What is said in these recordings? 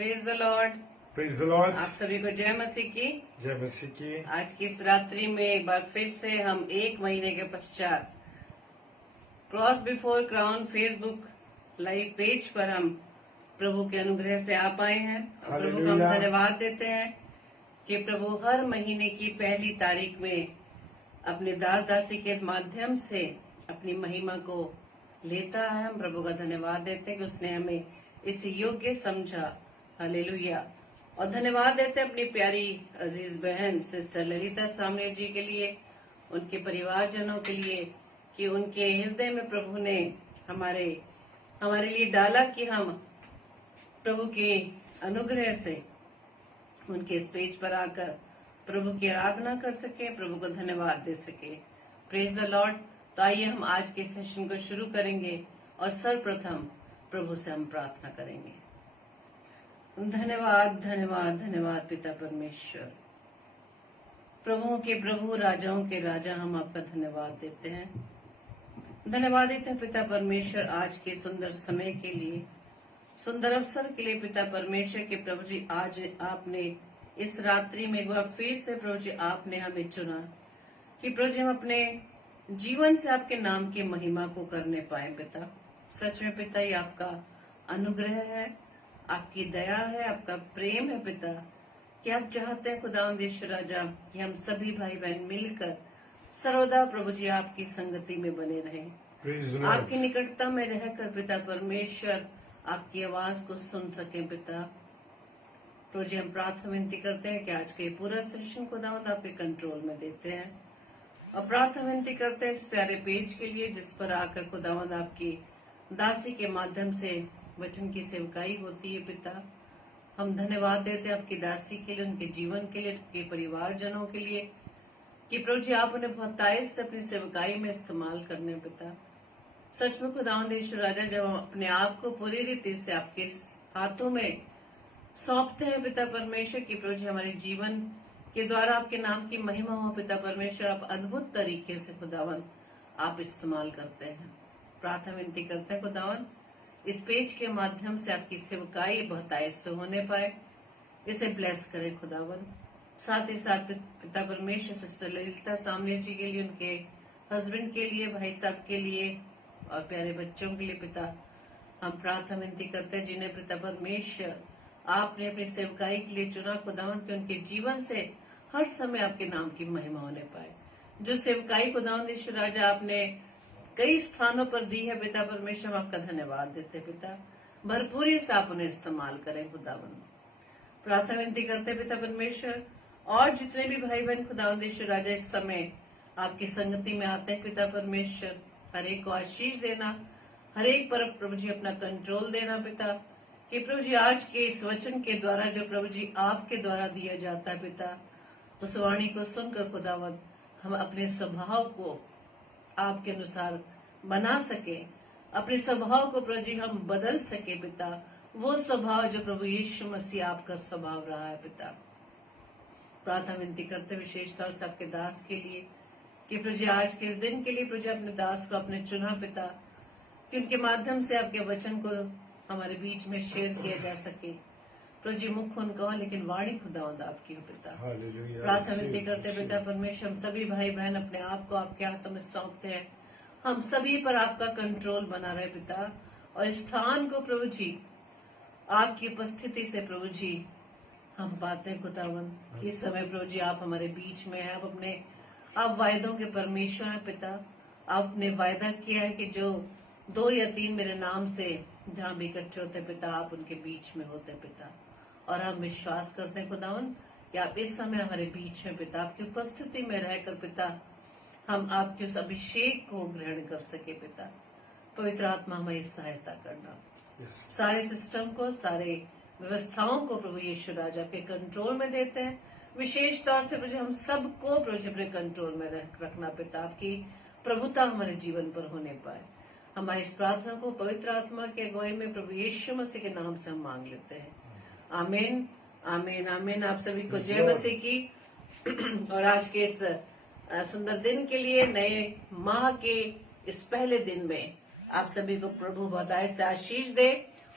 Praise the Lord. Praise the Lord. आप सभी को जय मसीह की। जय मसीह की। आज की इस रात्रि में एक बार फिर से हम 1 महीने के पश्चात cross before crown Facebook live page पर हम प्रभु के अनुग्रह से आ पाए हैं और प्रभु का हम हालेलुया। धन्यवाद देते हैं कि प्रभु हर महीने की पहली तारीख में अपने दास दासी के माध्यम से अपनी महिमा को लेता है। हम प्रभु का धन्यवाद देते हैं कि उसने हमें इस योग्य समझा। हालेलुया। और धन्यवाद देते हैं अपनी प्यारी अजीज बहन सिस्टर ललिता सामने जी के लिए, उनके परिवारजनों के लिए, कि उनके हृदय में प्रभु ने हमारे लिए डाला कि हम प्रभु के अनुग्रह से उनके इस पेज पर आकर प्रभु की आराधना कर सके, प्रभु को धन्यवाद दे सके। Praise the Lord. तो आइए हम आज के सेशन को शुरू करेंगे और सर्वप्रथम प्रभु से हम प्रार्थना करेंगे। धन्यवाद धन्यवाद धन्यवाद पिता परमेश्वर, प्रभुओं के प्रभु, राजाओं के राजा, हम आपका धन्यवाद देते हैं। धन्यवाद देते हैं पिता परमेश्वर आज के सुंदर समय के लिए, सुंदर अवसर के लिए। पिता परमेश्वर के प्रभु जी, आज आपने इस रात्रि में एक बार फिर से प्रभु जी आपने हमें चुना कि प्रभु जी हम अपने जीवन से आपके नाम की महिमा को करने पाए। पिता सच में पिता, ये आपका अनुग्रह है, आपकी दया है, आपका प्रेम है पिता, कि आप चाहते हैं खुदावंद ईश्वर राजा कि हम सभी भाई बहन मिलकर सर्वदा प्रभु जी आपकी संगति में बने रहें, प्रेज द लॉर्ड। आपकी निकटता में रहकर पिता परमेश्वर आपकी आवाज को सुन सके। पिता प्रभु जी हम प्रार्थना विनती करते हैं कि आज के पूरा सेशन खुदावंद आपके कंट्रोल में देते हैं और प्रार्थना विनती करते हैं इस प्यारे पेज के लिए जिस पर आकर खुदावंद आपकी दासी के माध्यम से वचन की सेवकाई होती है। पिता हम धन्यवाद देते हैं आपकी दासी के लिए, उनके जीवन के लिए, उनके परिवारजनों के लिए, कि प्रभु जी आप उन्हें बहुत ताइज से अपनी सेवकाई में इस्तेमाल करने। पिता सच में खुदावंद ईश्वर राजा, जब हम अपने आप को पूरी रीति से आपके हाथों में सौंपते हैं पिता परमेश्वर, की प्रभु जी हमारे जीवन के द्वारा आपके नाम की महिमा हो। पिता परमेश्वर आप अद्भुत तरीके से खुदावंद आप इस्तेमाल करते हैं। प्रार्थना विनती करते हैं खुदावंद इस पेज के माध्यम से आपकी सेवकाई बहुत आयत से होने पाए, इसे ब्लेस करें खुदावन। साथ ही साथ पिता परमेश्वर सिस्टर ललिता सामने जी के लिए, उनके हस्बैंड के लिए, भाई साहब के लिए और प्यारे बच्चों के लिए पिता हम प्रार्थना विनती करते हैं जिन्हें पिता परमेश्वर आपने अपनी सेवकाई के लिए चुना खुदावन, कि उनके जीवन से हर समय आपके नाम की महिमा होने पाए। जो सेवकाई खुदावन ईश्वर राजा आपने कई स्थानों पर दी है पिता परमेश्वर, हम आपका धन्यवाद देते हैं पिता, भरपूरी से आप उन्हें इस्तेमाल करें खुदावंद। प्रार्थना विनती करते हैं पिता परमेश्वर और जितने भी भाई बहन खुदावंद ईश्वर राजा इस समय आपकी संगति में आते हैं पिता परमेश्वर, हर एक को आशीष देना, हर एक पर प्रभु जी अपना कंट्रोल देना पिता, कि प्रभु जी आज के इस वचन के द्वारा जो प्रभु जी आपके द्वारा दिया जाता है पिता, उस वाणी को सुनकर खुदावंद हम अपने स्वभाव को आपके अनुसार बना सके, अपने स्वभाव को प्रभु जी हम बदल सके पिता, वो स्वभाव जो प्रभु यीशु मसीह आपका स्वभाव रहा है पिता। प्रार्थना विनती करते विशेष तौर से आपके दास के लिए, कि प्रभु जी आज के इस दिन के लिए प्रभु जी अपने दास को अपने चुना पिता, कि उनके माध्यम से आपके वचन को हमारे बीच में शेयर किया जा सके। प्रभु जी मुख्य उनका हो लेकिन वाणी खुदावंद आपकी हो पिता। प्रार्थना विनती करते पिता परमेश्वर हम सभी भाई बहन अपने आप को आपके हाथों में सौंपते हैं, हम सभी पर आपका कंट्रोल बना रहे पिता, और इस स्थान को प्रभु जी आपकी उपस्थिति से प्रभु जी हम पाते हैं खुदावंद। इस समय प्रभु जी आप हमारे बीच में है, आप वायदों के परमेश्वर हैं पिता। आपने वायदा किया है कि जो 2 या 3 मेरे नाम से जहाँ भी इकट्ठे होते पिता, आप उनके बीच में होते पिता, और हम विश्वास करते हैं खुदावंद कि आप इस समय हमारे बीच में पिता, आपकी उपस्थिति में रहकर पिता हम आपके उस अभिषेक को ग्रहण कर सके पिता। पवित्र आत्मा हमारी सहायता करना, सारे सिस्टम को, सारे व्यवस्थाओं को प्रभु यीशु राजा के कंट्रोल में देते हैं। विशेष तौर से प्रभु हम सबको प्रभु अपने कंट्रोल में रखना पिता, आपकी प्रभुता हमारे जीवन पर होने पाए। हमारी इस प्रार्थना को पवित्र आत्मा के अगुवाई में प्रभु यीशु मसीह के नाम से हम मांग लेते हैं। आमीन आमीन आमीन। आप सभी को जय मसीह की। और आज के इस सुंदर दिन के लिए, नए माह के इस पहले दिन में आप सभी को प्रभु बधाई से आशीष दे।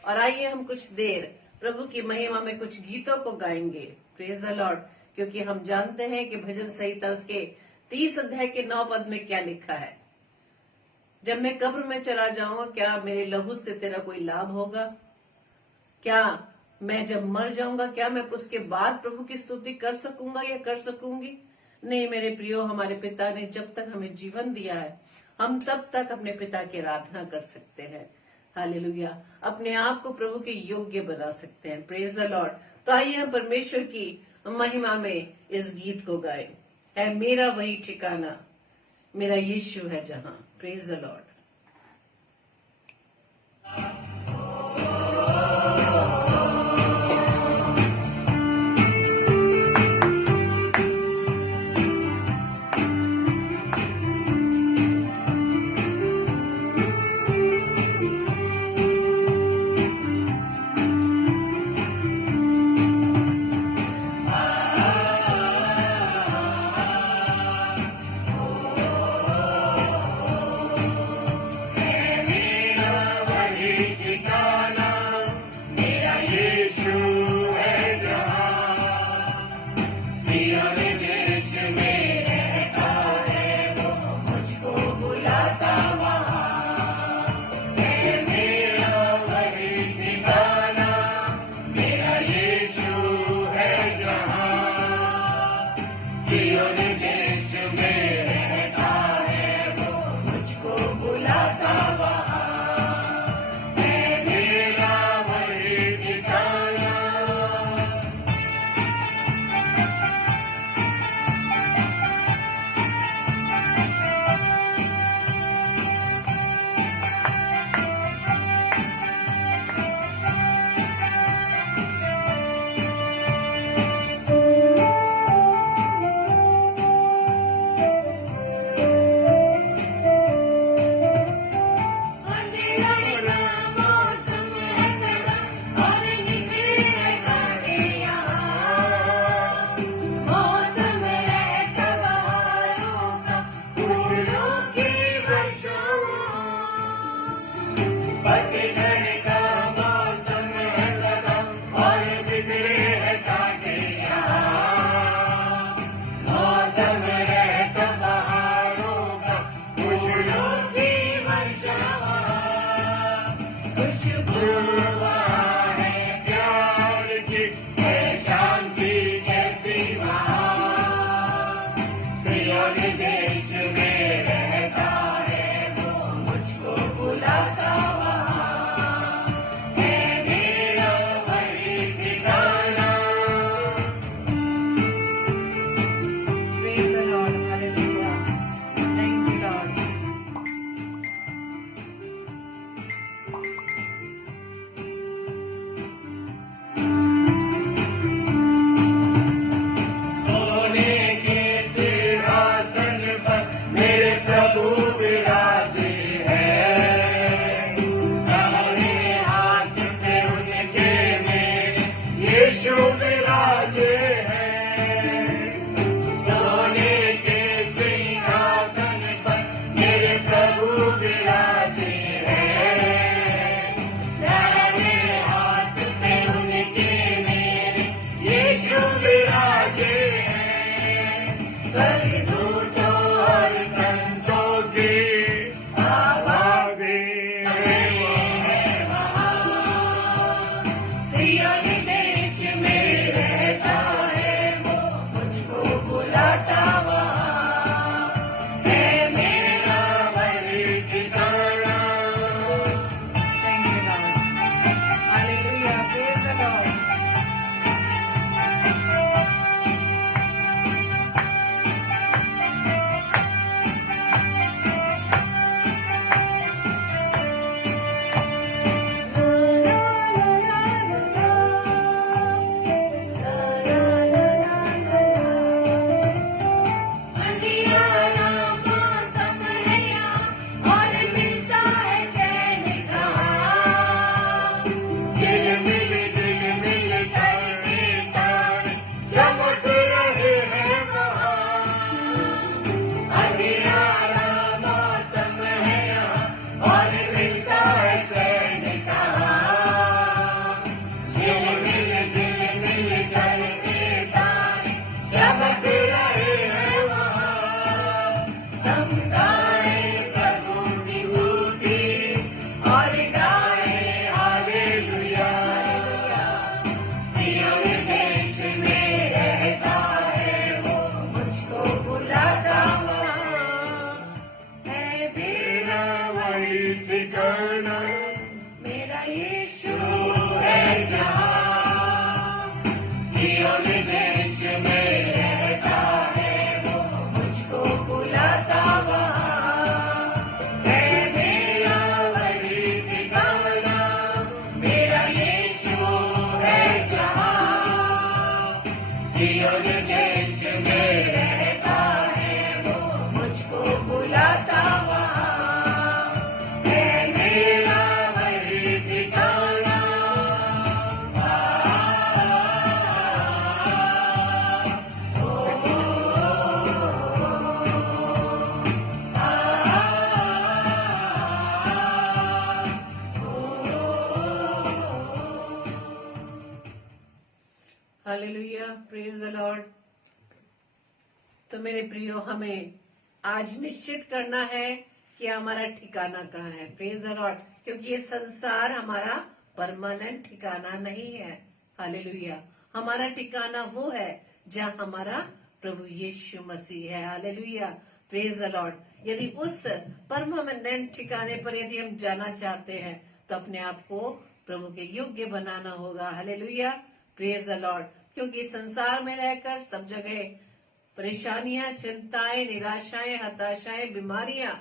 और आइए हम कुछ देर प्रभु की महिमा में कुछ गीतों को गाएंगे। Praise the Lord. क्योंकि हम जानते हैं कि भजन संहिता उसके 30 अध्याय के 9 पद में क्या लिखा है, जब मैं कब्र में चला जाऊंगा क्या मेरे लहू से तेरा कोई लाभ होगा? क्या मैं जब मर जाऊंगा क्या मैं उसके बाद प्रभु की स्तुति कर सकूंगा या कर सकूंगी? नहीं मेरे प्रियो, हमारे पिता ने जब तक हमें जीवन दिया है हम तब तक अपने पिता की आराधना कर सकते हैं। हालेलुया। अपने आप को प्रभु के योग्य बना सकते हैं। Praise the Lord. तो आइए हम परमेश्वर की महिमा में इस गीत को गाएं। है मेरा वही ठिकाना, मेरा यीशु है जहां। Praise the Lord. सियोन देश में रहता है वो, मुझको बुलाता वहाँ है मेरा वही ठिकाना, मेरा यीशु है जहाँ। सियोन देश में रहता है वो, मुझको बुलाता वहाँ है मेरा वही ठिकाना। Hallelujah, praise the Lord. तो मेरे प्रियो, हमें आज निश्चित करना है कि हमारा ठिकाना कहाँ है। प्रेज द लॉर्ड, क्योंकि ये संसार हमारा परमानेंट ठिकाना नहीं है। हालेलुया, हमारा ठिकाना वो है जहाँ हमारा प्रभु यीशु मसीह है। Hallelujah, praise the Lord. यदि उस परमानेंट ठिकाने पर यदि हम जाना चाहते हैं तो अपने आप को प्रभु के योग्य बनाना होगा। Hallelujah, praise the Lord. क्योंकि संसार में रहकर सब जगह परेशानियां, चिंताएं, निराशाएं, हताशाएं, बीमारियां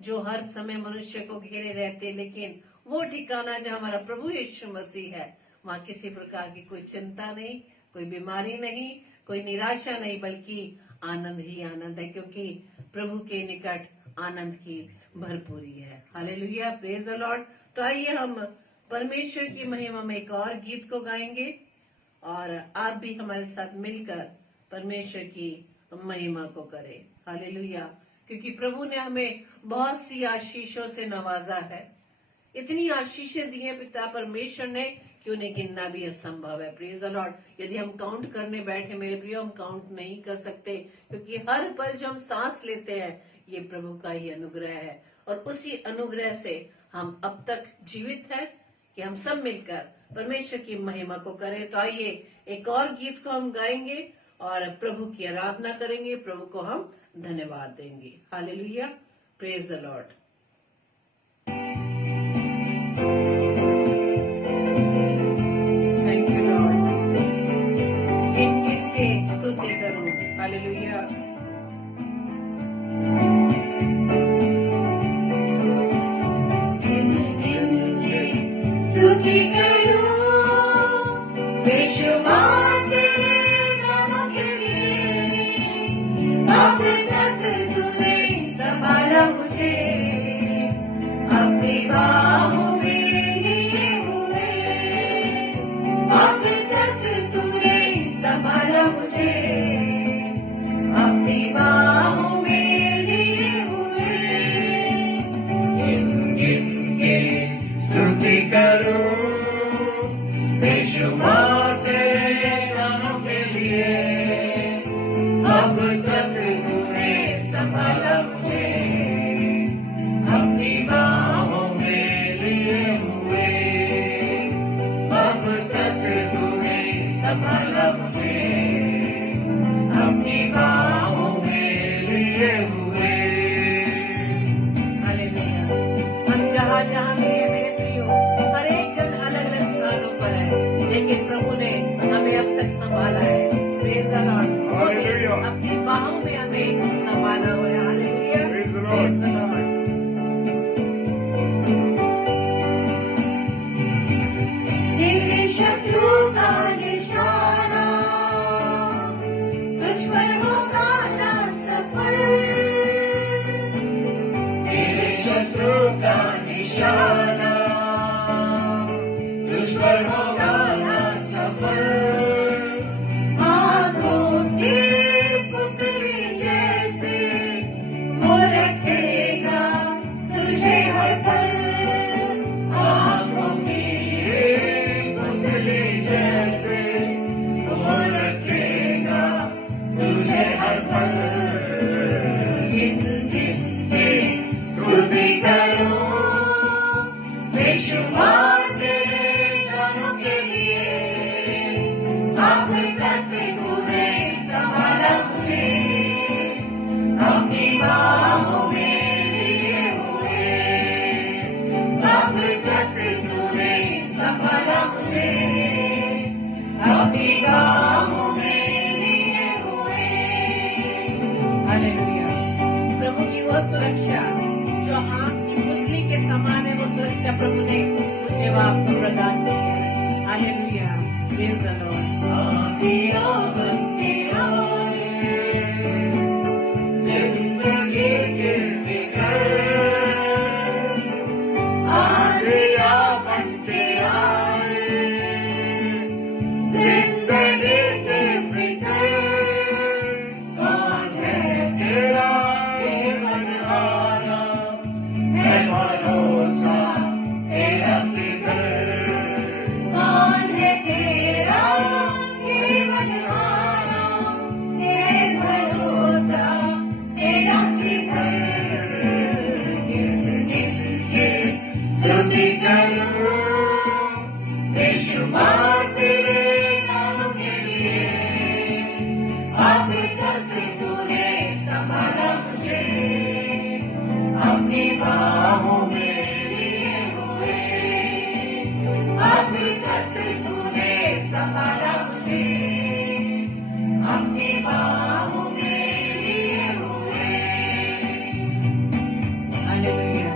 जो हर समय मनुष्य को घेरे रहते, लेकिन वो ठिकाना जहाँ हमारा प्रभु यीशु मसीह है, वहाँ किसी प्रकार की कोई चिंता नहीं, कोई बीमारी नहीं, कोई निराशा नहीं, बल्कि आनंद ही आनंद है, क्योंकि प्रभु के निकट आनंद की भरपूरी है। Hallelujah, praise the Lord. तो आइए हम परमेश्वर की महिमा में एक और गीत को गाएंगे और आप भी हमारे साथ मिलकर परमेश्वर की महिमा को करें। हालेलुया, क्योंकि प्रभु ने हमें बहुत सी आशीषों से नवाजा है। इतनी आशीषें दी हैं पिता परमेश्वर ने कि उन्हें गिनना भी असंभव है। Praise the Lord. यदि हम काउंट करने बैठे मेरे प्रियो, हम काउंट नहीं कर सकते, क्योंकि हर पल जो हम सांस लेते हैं ये प्रभु का ही अनुग्रह है, और उसी अनुग्रह से हम अब तक जीवित हैं कि हम सब मिलकर परमेश्वर की महिमा को करें। तो आइए एक और गीत को हम गाएंगे और प्रभु की आराधना करेंगे, प्रभु को हम धन्यवाद देंगे। Hallelujah, praise the Lord. Thank you Lord. इन गीत के स्तुति करूं। हालेलुया। स्तुति करूं बेशुमार तेरे नामों के लिए, अब तक तूने संभाला मुझे, अपनी बाहों में लिए हुए, अब तक तूने संभाला मुझे, अपनी बाहों में लिए हुए। गिन गिन के स्तुति करूं बेशुमार तेरे नामों के लिए, अब तक तूने संभाला मुझे, अपनी बाहों में लिए हुए, अब तक तूने संभाला मुझे, अपनी बाहों में लिए हुए। हालेलुया। हम जहाँ जहाँ भी है मेरे प्रियो, हर एक जन अलग अलग स्थानों पर है, लेकिन प्रभु ने हमें अब तक संभाला है। Praise the Lord. अपनी बाहों में हमें संभाला हुआ है। Hallelujah, praise the Lord. तेरे शत्रु का निशाना तुझ पर होगा ना सफल, तेरे शत्रु का निशाना तुझ पर होगा ना सफल। आंखों की पुतली जैसे वो रखेगा तुझे हर पल, आंखों की पुतली जैसे वो रखेगा तुझे हर पल। गिन गिन के स्तुति करूं बेशुमार तेरे गानों के लिए, अब तक तूने संभाला मुझे, अपनी बाहों में लिए हुए, अब तक तूने संभाला मुझे, अपनी प्रेज द लॉर्ड। आंधियां बनती आए, जिंदगी की फिकर, आंधियां बनती आए, जिंदगी की फिकर, कौन है तेरा केवलहारा, है भरोसा तेरा किधर, कौन है तेरा केवलहारा, है भरोसा तेरा किधर, स्तुति करूं बेशुमार तेरे नाम के लिए, अब तक तूने संभाला मुझे, अपनी बाहों में लिए हुए, अब तक तूने संभाला मुझे, अपनी बाहों में लिए हुए। हालेलुया।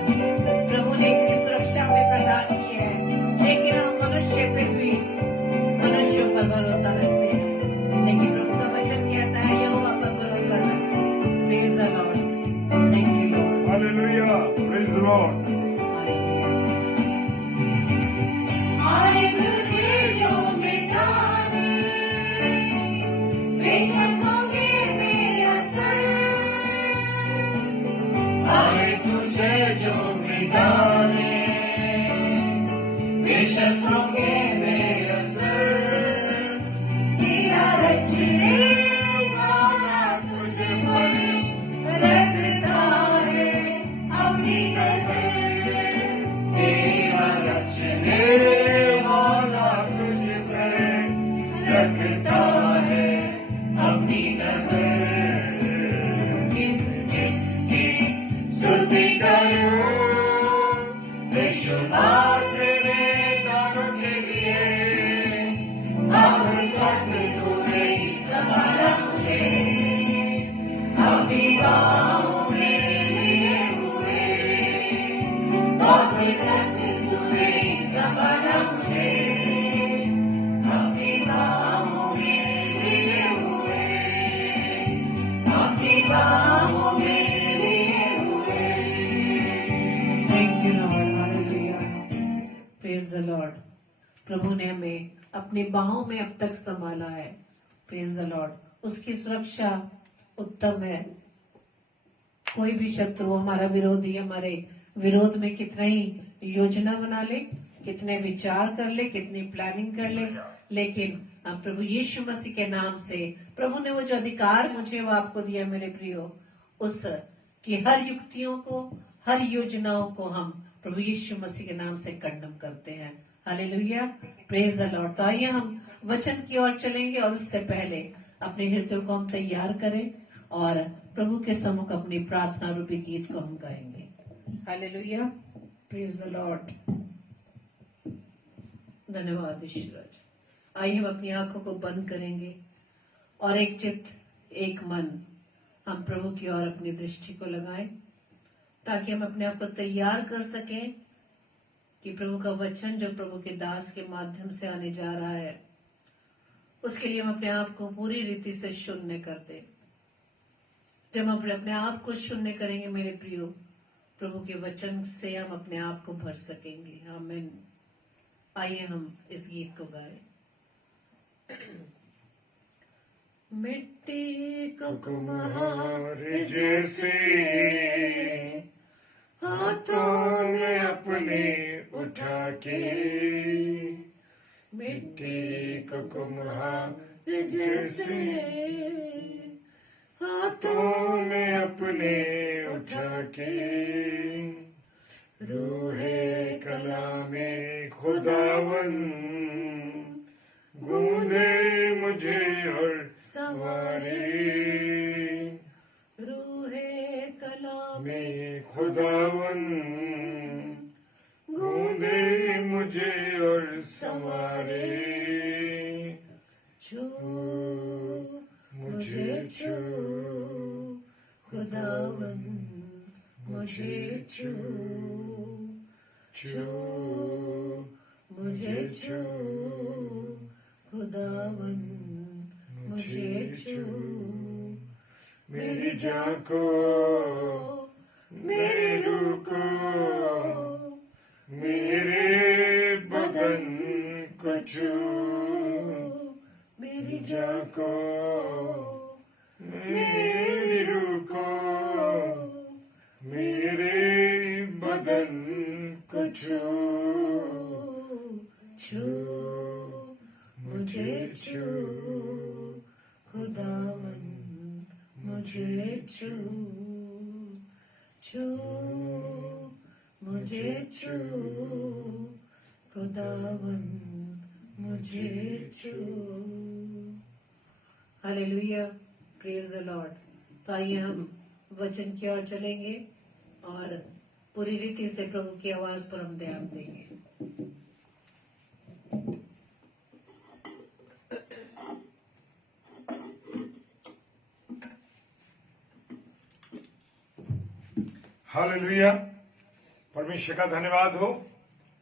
प्रभु ने इतनी सुरक्षा हमें प्रदान की है, लेकिन हम मनुष्य फिर भी मनुष्यों पर भरोसा रखते हैं, लेकिन प्रभु का वचन कहता है यहोवा पर भरोसा रख। Praise the Lord. Thank you Lord. Hallelujah. Praise the Lord. आए तुझे जो मिटाने, बेशकों के बेअसर, आए तुझे जो मिटाने, बेशकों के बेअसर, तेरा रचने वाला तुझ पर रखता है अपनी नजर, तेरा रचने वाला तुझ पर रखता है अपनी नजर, स्तुति करूं बेशुमार तेरे दानों के लिए, अब तक तूने संभाला मुझे, अपनी बाहों में लिए हुए, अब तक तूने संभाला मुझे, अपनी बाहों में लिए हुए, अपनी बाहों में लिए हुए। Thank you Lord. Hallelujah. Praise the Lord. प्रभु ने हमें अपनी बाहों में अब तक संभाला है। Praise the Lord. उसकी सुरक्षा उत्तम है। कोई भी शत्रु हमारा विरोधी हमारे विरोध में कितना ही योजना बना ले, कितने विचार कर ले, कितनी प्लानिंग कर ले, लेकिन प्रभु यीशु मसीह के नाम से प्रभु ने वो जो अधिकार मुझे वो आपको दिया मेरे प्रियो, उस की हर युक्तियों को, हर योजनाओं को हम प्रभु यीशु मसीह के नाम से कंडम करते हैं। हालेलुया। Praise the Lord. तो आइए हम वचन की ओर चलेंगे और उससे पहले अपने हृदय को हम तैयार करें और प्रभु के सम्मुख अपनी प्रार्थना रूपी गीत को हम गाएंगे। हालेलुया। Praise the Lord. धन्यवाद ईश्वर। आइए हम अपनी आंखों को बंद करेंगे और एक चित्त एक मन हम प्रभु की ओर अपनी दृष्टि को लगाएं, ताकि हम अपने आप को तैयार कर सकें कि प्रभु का वचन जो प्रभु के दास के माध्यम से आने जा रहा है, उसके लिए हम अपने आप को पूरी रीति से शून्य कर दें। जब हम अपने आप को शून्य करेंगे मेरे प्रियो, प्रभु के वचन से हम अपने आप को भर सकेंगे। आमीन। आइए हम इस गीत को गाएं। मिट्टी को कुम्हार जैसे हाथों में अपने उठा के, मिट्टी को कुम्हार जैसे हाथों में अपने उठा के, रूहे कलामे खुदावन गूंदे मुझे और संवारे, रूहे कलामे खुदावन गूंदे मुझे और संवारे, छू मुझे छू खुदावन मुझे छू, छू मुझे छू खुदा खुदावन मुझे छू, मेरी जान को, मेरी रूह को, मेरे बदन को छू, मेरी जान को, मेरी रूह को, मेरे बदन को छू, छू, मुझे छू, खुदावन मुझे छू, छू, मुझे छू, खुदावन मुझे छू। Hallelujah, praise the Lord. तो आइए हम वचन की ओर चलेंगे और पूरी रीति से प्रभु की आवाज पर हम ध्यान देंगे। हालेलुया, परमेश्वर का धन्यवाद हो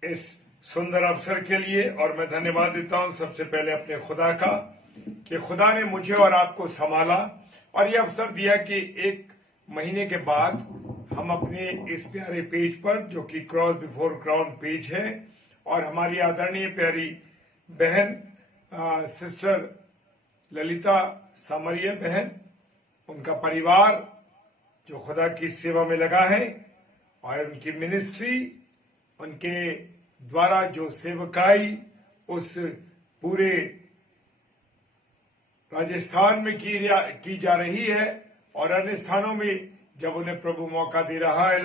इस सुंदर अवसर के लिए। और मैं धन्यवाद देता हूं सबसे पहले अपने खुदा का कि खुदा ने मुझे और आपको संभाला और ये अवसर दिया कि एक महीने के बाद हम अपने इस प्यारे पेज पर, जो कि क्रॉस बिफोर क्राउन पेज है, और हमारी आदरणीय प्यारी बहन सिस्टर ललिता सामरिया बहन, उनका परिवार जो खुदा की सेवा में लगा है, और उनकी मिनिस्ट्री, उनके द्वारा जो सेवकाई उस पूरे राजस्थान में की जा रही है और अन्य स्थानों में जब उन्हें प्रभु मौका दे रहा है,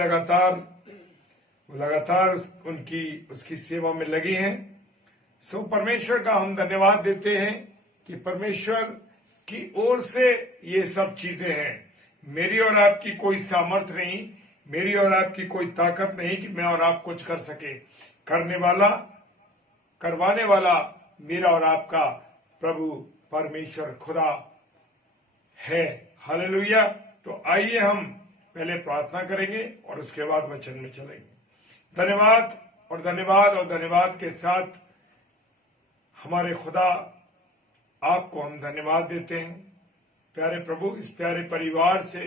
लगातार उसकी सेवा में लगी हैं। सो परमेश्वर का हम धन्यवाद देते हैं कि परमेश्वर की ओर से ये सब चीजें हैं। मेरी और आपकी कोई सामर्थ नहीं, मेरी और आपकी कोई ताकत नहीं कि मैं और आप कुछ कर सके। करने वाला, करवाने वाला मेरा और आपका प्रभु परमेश्वर खुदा है। हालेलुया। तो आइए हम पहले प्रार्थना करेंगे और उसके बाद वचन में चलेंगे। धन्यवाद और धन्यवाद और धन्यवाद के साथ हमारे खुदा, आपको हम धन्यवाद देते हैं। प्यारे प्रभु, इस प्यारे परिवार से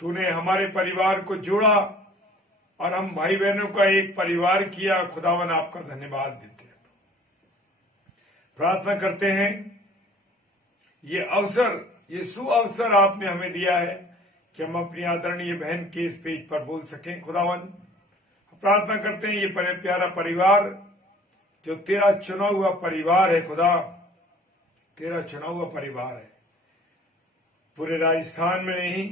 तूने हमारे परिवार को जोड़ा और हम भाई बहनों का एक परिवार किया। खुदावन, आपका धन्यवाद देते हैं। प्रार्थना करते हैं ये अवसर, ये सुअवसर आपने हमें दिया है कि हम अपनी आदरणीय बहन के इस पेज पर बोल सकें। खुदावन, प्रार्थना करते हैं ये प्यारा परिवार जो तेरा चुना हुआ परिवार है, खुदा तेरा चुना हुआ परिवार है, पूरे राजस्थान में नहीं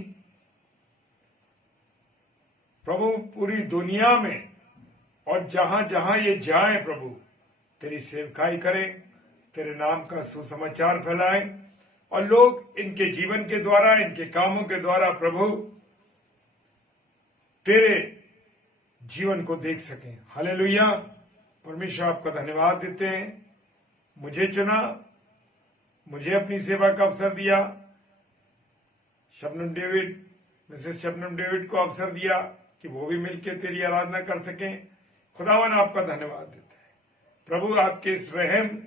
प्रभु, पूरी दुनिया में, और जहां जहां ये जाएं प्रभु, तेरी सेवकाई करें, तेरे नाम का सुसमाचार फैलाएं और लोग इनके जीवन के द्वारा, इनके कामों के द्वारा प्रभु तेरे जीवन को देख सकें। हालेलुया। परमेश्वर, आपका धन्यवाद देते हैं। मुझे चुना, मुझे अपनी सेवा का अवसर दिया, Shabnam David, Mrs Shabnam David को अवसर दिया कि वो भी मिलकर तेरी आराधना कर सकें। खुदावन, आपका धन्यवाद देते हैं। प्रभु, आपके इस रहम,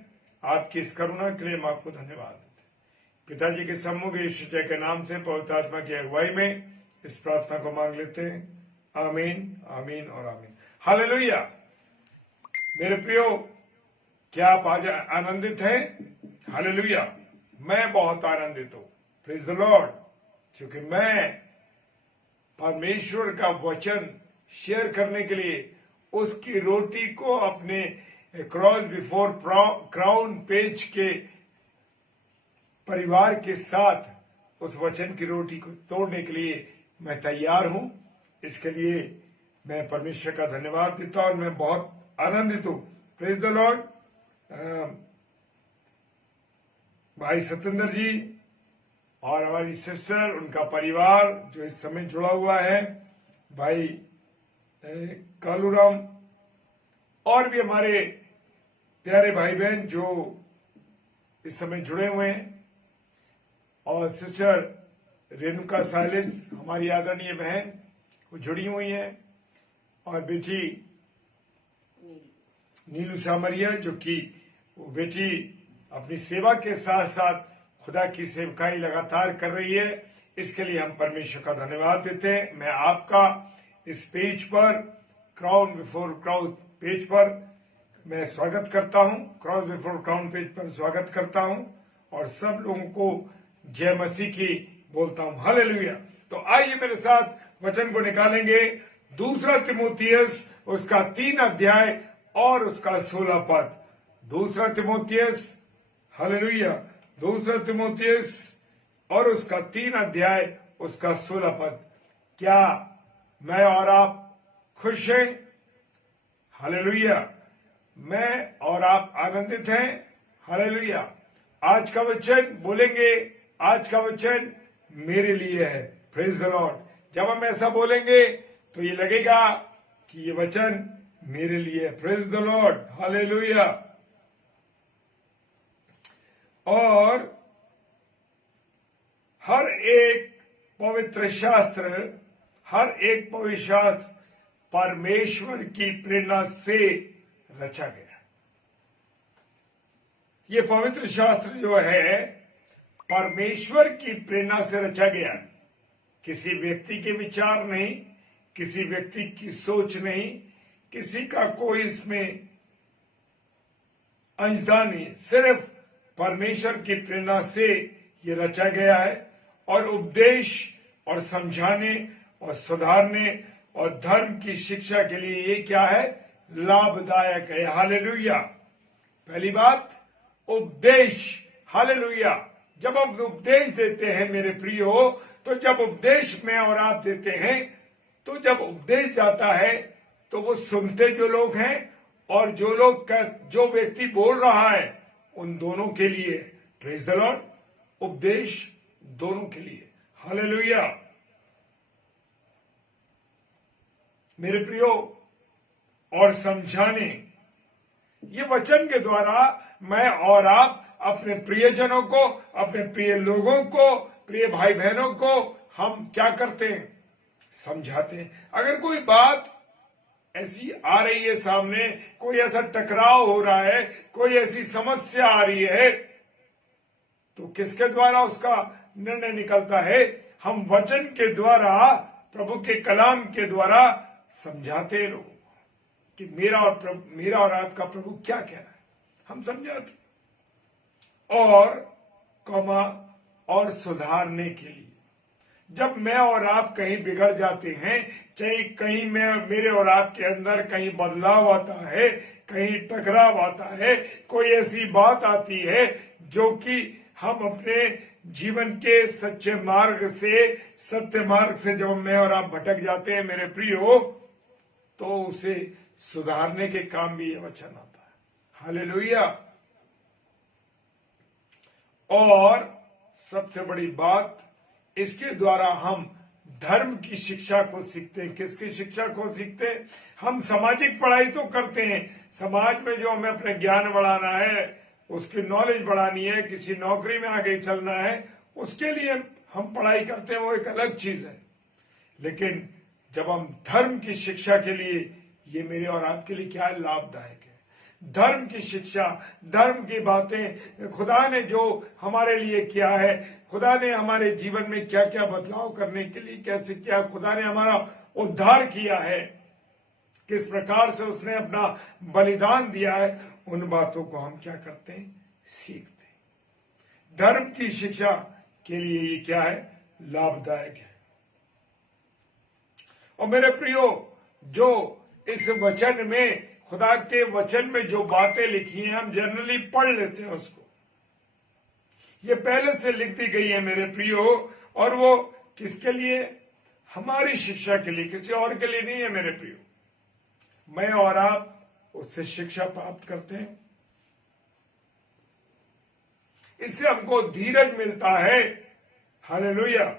आपकी इस करुणा के लिए हम आपको धन्यवाद देते हैं। पिताजी के सम्मुख यीशु मसीह के नाम से पवित्र आत्मा की अगुवाई में इस प्रार्थना को मांग लेते हैं। आमीन, आमीन और आमीन। हालेलुया। मेरे प्रियो, क्या आप आज आनंदित हैं? हालेलुया। मैं बहुत आनंदित हूं। Praise the Lord. क्योंकि मैं परमेश्वर का वचन शेयर करने के लिए उसकी रोटी को अपने क्रॉस बिफोर क्राउन पेज के परिवार के साथ उस वचन की रोटी को तोड़ने के लिए मैं तैयार हूं। इसके लिए मैं परमेश्वर का धन्यवाद देता हूं और मैं बहुत आनंदित हूं। Praise the Lord. भाई सत्येंद्र जी और हमारी सिस्टर, उनका परिवार जो इस समय जुड़ा हुआ है, भाई कालूराम, और भी हमारे प्यारे भाई बहन जो इस समय जुड़े हुए हैं, और सिस्टर रेणुका साइलिस, हमारी आदरणीय बहन, वो जुड़ी हुई हैं, और बेटी नीलू सामरिया, जो कि वो बेटी अपनी सेवा के साथ साथ खुदा की सेवकाई लगातार कर रही है। इसके लिए हम परमेश्वर का धन्यवाद देते हैं। मैं आपका इस पेज पर, क्राउन बिफोर क्राउन पेज पर मैं स्वागत करता हूं, क्रॉस बिफोर क्राउन पेज पर स्वागत करता हूं और सब लोगों को जय मसीह की बोलता हूं। हालेलुया। तो आइए मेरे साथ वचन को निकालेंगे। 2 तिमोथियस उसका 3 अध्याय और उसका 16 पद। 2 तिमोथियस, हालेलुया, 2 तिमोथियस और उसका 3 अध्याय उसका 16 पद। क्या मैं और आप खुश हैं? हालेलुया। मैं और आप आनंदित हैं? हालेलुया। आज का वचन बोलेंगे, आज का वचन मेरे लिए है। Praise the Lord. जब हम ऐसा बोलेंगे तो ये लगेगा कि ये वचन मेरे लिए है। Praise the Lord. हालेलुया। और हर एक पवित्र शास्त्र परमेश्वर की प्रेरणा से रचा गया। ये पवित्र शास्त्र जो है परमेश्वर की प्रेरणा से रचा गया। किसी व्यक्ति के विचार नहीं, किसी व्यक्ति की सोच नहीं, किसी का कोई इसमें अंशदान नहीं, सिर्फ परमेश्वर की प्रेरणा से ये रचा गया है। और उपदेश और समझाने और सुधारने और धर्म की शिक्षा के लिए ये क्या है? लाभदायक है। हालेलुया। पहली बात, उपदेश। हालेलुया। जब हम उपदेश देते हैं मेरे प्रियो, तो जब उपदेश में और आप देते हैं, तो जब उपदेश जाता है तो वो सुनते जो लोग हैं और जो व्यक्ति बोल रहा है उन दोनों के लिए। Praise the Lord. उपदेश दोनों के लिए। हालेलुया। मेरे प्रियो, और समझाने, ये वचन के द्वारा मैं और आप अपने प्रियजनों को, अपने प्रिय लोगों को, प्रिय भाई बहनों को हम क्या करते हैं? समझाते हैं। अगर कोई बात ऐसी आ रही है सामने, कोई ऐसा टकराव हो रहा है, कोई ऐसी समस्या आ रही है, तो किसके द्वारा उसका निर्णय निकलता है? हम वचन के द्वारा, प्रभु के कलाम के द्वारा समझाते हैं लोगों को कि मेरा और आपका प्रभु क्या कह रहा है। हम समझाते और सुधारने के लिए। जब मैं और आप कहीं बिगड़ जाते हैं, चाहे कहीं मेरे और आपके अंदर कहीं बदलाव आता है, कहीं टकराव आता है, कोई ऐसी बात आती है जो कि हम अपने जीवन के सच्चे मार्ग से, सत्य मार्ग से जब मैं और आप भटक जाते हैं मेरे प्रियो, तो उसे सुधारने के काम भी ये वचन आता है। हालेलुया। और सबसे बड़ी बात, इसके द्वारा हम धर्म की शिक्षा को सीखते हैं। किसकी शिक्षा को सीखते हैं? हम सामाजिक पढ़ाई तो करते हैं, समाज में जो हमें अपने ज्ञान बढ़ाना है, उसकी नॉलेज बढ़ानी है, किसी नौकरी में आगे चलना है, उसके लिए हम पढ़ाई करते हैं, वो एक अलग चीज है। लेकिन जब हम धर्म की शिक्षा के लिए, ये मेरे और आपके लिए क्या है? लाभदायक है। धर्म की शिक्षा, धर्म की बातें, खुदा ने जो हमारे लिए किया है, खुदा ने हमारे जीवन में क्या क्या बदलाव करने के लिए कैसे किया, खुदा ने हमारा उद्धार किया है, किस प्रकार से उसने अपना बलिदान दिया है, उन बातों को हम क्या करते हैं? सीखते हैं। धर्म की शिक्षा के लिए ये क्या है? लाभदायक है। और मेरे प्रियो, जो इस वचन में, खुदा के वचन में जो बातें लिखी हैं, हम जनरली पढ़ लेते हैं उसको। ये पहले से लिख दी गई है मेरे प्रियो, और वो किसके लिए? हमारी शिक्षा के लिए, किसी और के लिए नहीं है मेरे प्रियो। मैं और आप उससे शिक्षा प्राप्त करते हैं, इससे हमको धीरज मिलता है। हालेलुया।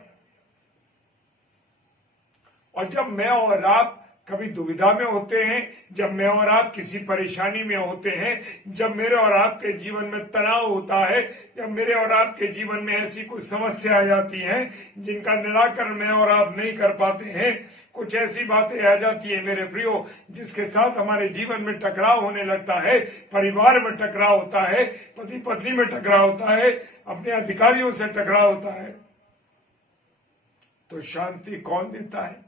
और जब मैं और आप कभी दुविधा में होते हैं, जब मैं और आप किसी परेशानी में होते हैं, जब मेरे और आपके जीवन में तनाव होता है, जब मेरे और आपके जीवन में ऐसी कुछ समस्या आ जाती हैं जिनका निराकरण मैं और आप नहीं कर पाते हैं, कुछ ऐसी बातें आ जाती है मेरे प्रियो जिसके साथ हमारे जीवन में टकराव होने लगता है, परिवार में टकराव होता है, पति पत्नी में टकराव होता है, अपने अधिकारियों से टकराव होता है, तो शांति कौन देता है?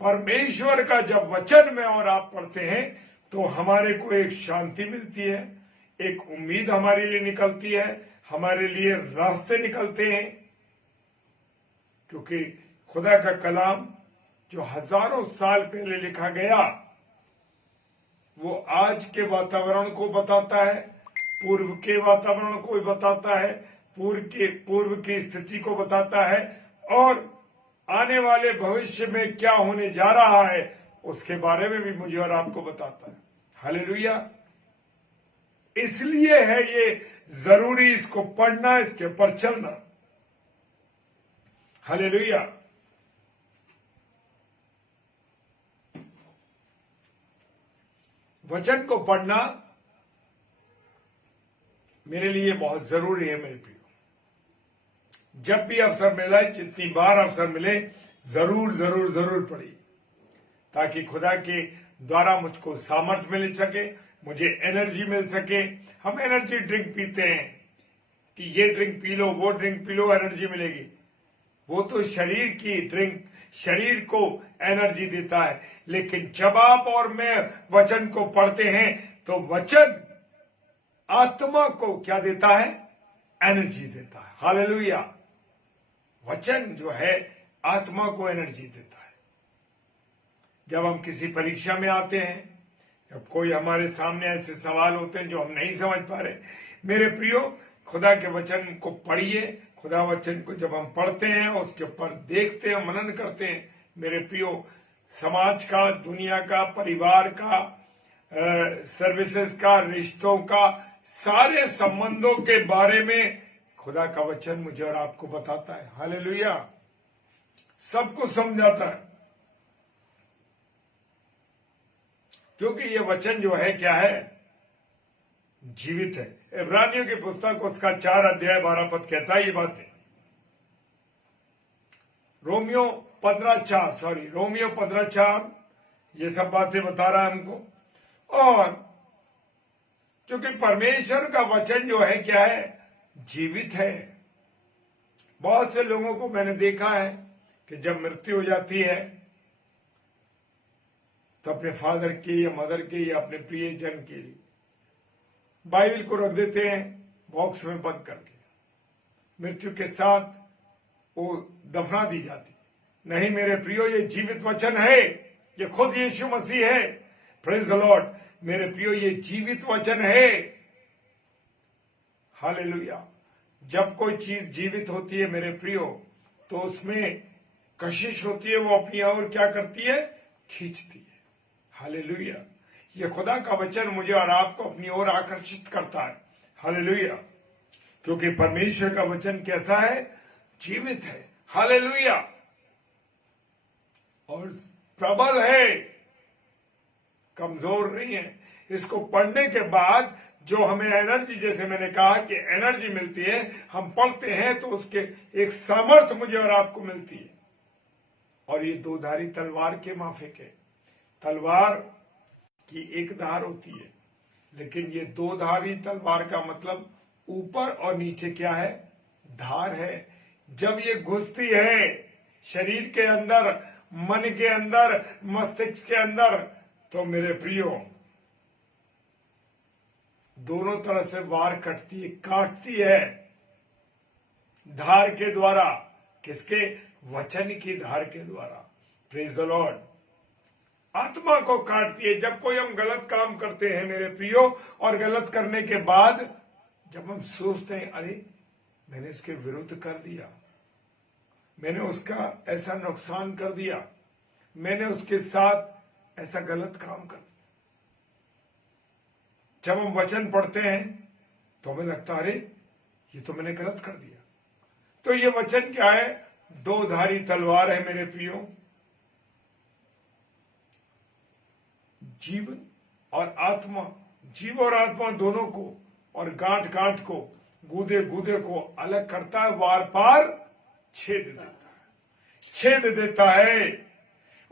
परमेश्वर का जब वचन में और आप पढ़ते हैं तो हमारे को एक शांति मिलती है, एक उम्मीद हमारे लिए निकलती है, हमारे लिए रास्ते निकलते हैं, क्योंकि खुदा का कलाम जो हजारों साल पहले लिखा गया वो आज के वातावरण को बताता है, पूर्व के वातावरण को बताता है, पूर्व की स्थिति को बताता है, और आने वाले भविष्य में क्या होने जा रहा है उसके बारे में भी मुझे और आपको बताता है। हालेलुया। इसलिए है ये जरूरी इसको पढ़ना, इसके पर चलना। हालेलुया। वचन को पढ़ना मेरे लिए बहुत जरूरी है मेरे प्रियो। जब भी अवसर मिला, जितनी बार अवसर मिले, जरूर जरूर जरूर पढ़िए, ताकि खुदा के द्वारा मुझको सामर्थ मिल सके, मुझे एनर्जी मिल सके। हम एनर्जी ड्रिंक पीते हैं कि ये ड्रिंक पी लो, वो ड्रिंक पी लो, एनर्जी मिलेगी। वो तो शरीर की ड्रिंक शरीर को एनर्जी देता है, लेकिन जब आप और मैं वचन को पढ़ते हैं तो वचन आत्मा को क्या देता है? एनर्जी देता है। हालेलुया। वचन जो है आत्मा को एनर्जी देता है। जब हम किसी परीक्षा में आते हैं, जब कोई हमारे सामने ऐसे सवाल होते हैं जो हम नहीं समझ पा रहे, मेरे प्रियो खुदा के वचन को पढ़िए। खुदा वचन को जब हम पढ़ते हैं, उसके ऊपर देखते हैं, मनन करते हैं, मेरे प्रियो समाज का, दुनिया का, परिवार का, सर्विसेज का, रिश्तों का, सारे संबंधों के बारे में खुदा का वचन मुझे और आपको बताता है। हालेलुया। सब कुछ समझाता है, क्योंकि ये वचन जो है क्या है? जीवित है। इब्रानियों की पुस्तक उसका 4 अध्याय 12 पद कहता है ये बातें। रोमियो 15:4 ये सब बातें बता रहा है हमको। और क्योंकि परमेश्वर का वचन जो है क्या है? जीवित है। बहुत से लोगों को मैंने देखा है कि जब मृत्यु हो जाती है तो अपने फादर की या मदर की या अपने प्रियजन की बाइबल को रख देते हैं बॉक्स में बंद करके, मृत्यु के साथ वो दफना दी जाती। नहीं मेरे प्रियो, ये जीवित वचन है, ये खुद यीशु मसीह है। Praise the Lord. मेरे प्रियो ये जीवित वचन है। हालेलुया। जब कोई चीज जीवित होती है मेरे प्रियो, तो उसमें कशिश होती है, वो अपनी ओर क्या करती है? खींचती है। हालेलुया। ये खुदा का वचन मुझे और आपको अपनी ओर आकर्षित करता है। हालेलुया। क्योंकि परमेश्वर का वचन कैसा है? जीवित है। हालेलुया। और प्रबल है, कमजोर नहीं है। इसको पढ़ने के बाद जो हमें एनर्जी, जैसे मैंने कहा कि एनर्जी मिलती है, हम पढ़ते हैं तो उसके एक सामर्थ मुझे और आपको मिलती है। और ये दोधारी तलवार के माफिक है। तलवार की एक धार होती है, लेकिन ये दो धारी तलवार का मतलब ऊपर और नीचे क्या है? धार है। जब ये घुसती है शरीर के अंदर, मन के अंदर, मस्तिष्क के अंदर, तो मेरे प्रियो दोनों तरह से वार कटती है, काटती है धार के द्वारा। किसके? वचन की धार के द्वारा। Praise the Lord. आत्मा को काटती है। जब कोई हम गलत काम करते हैं मेरे प्रियो, और गलत करने के बाद जब हम सोचते हैं अरे मैंने इसके विरुद्ध कर दिया, मैंने उसका ऐसा नुकसान कर दिया, मैंने उसके साथ ऐसा गलत काम कर दिया, जब हम वचन पढ़ते हैं तो हमें लगता है अरे ये तो मैंने गलत कर दिया। तो ये वचन क्या है? दो धारी तलवार है मेरे प्रियो। जीवन और आत्मा, जीव और आत्मा दोनों को और गांठ गांठ को, गूदे गूदे को अलग करता है, वार पार छेद देता है, छेद देता है।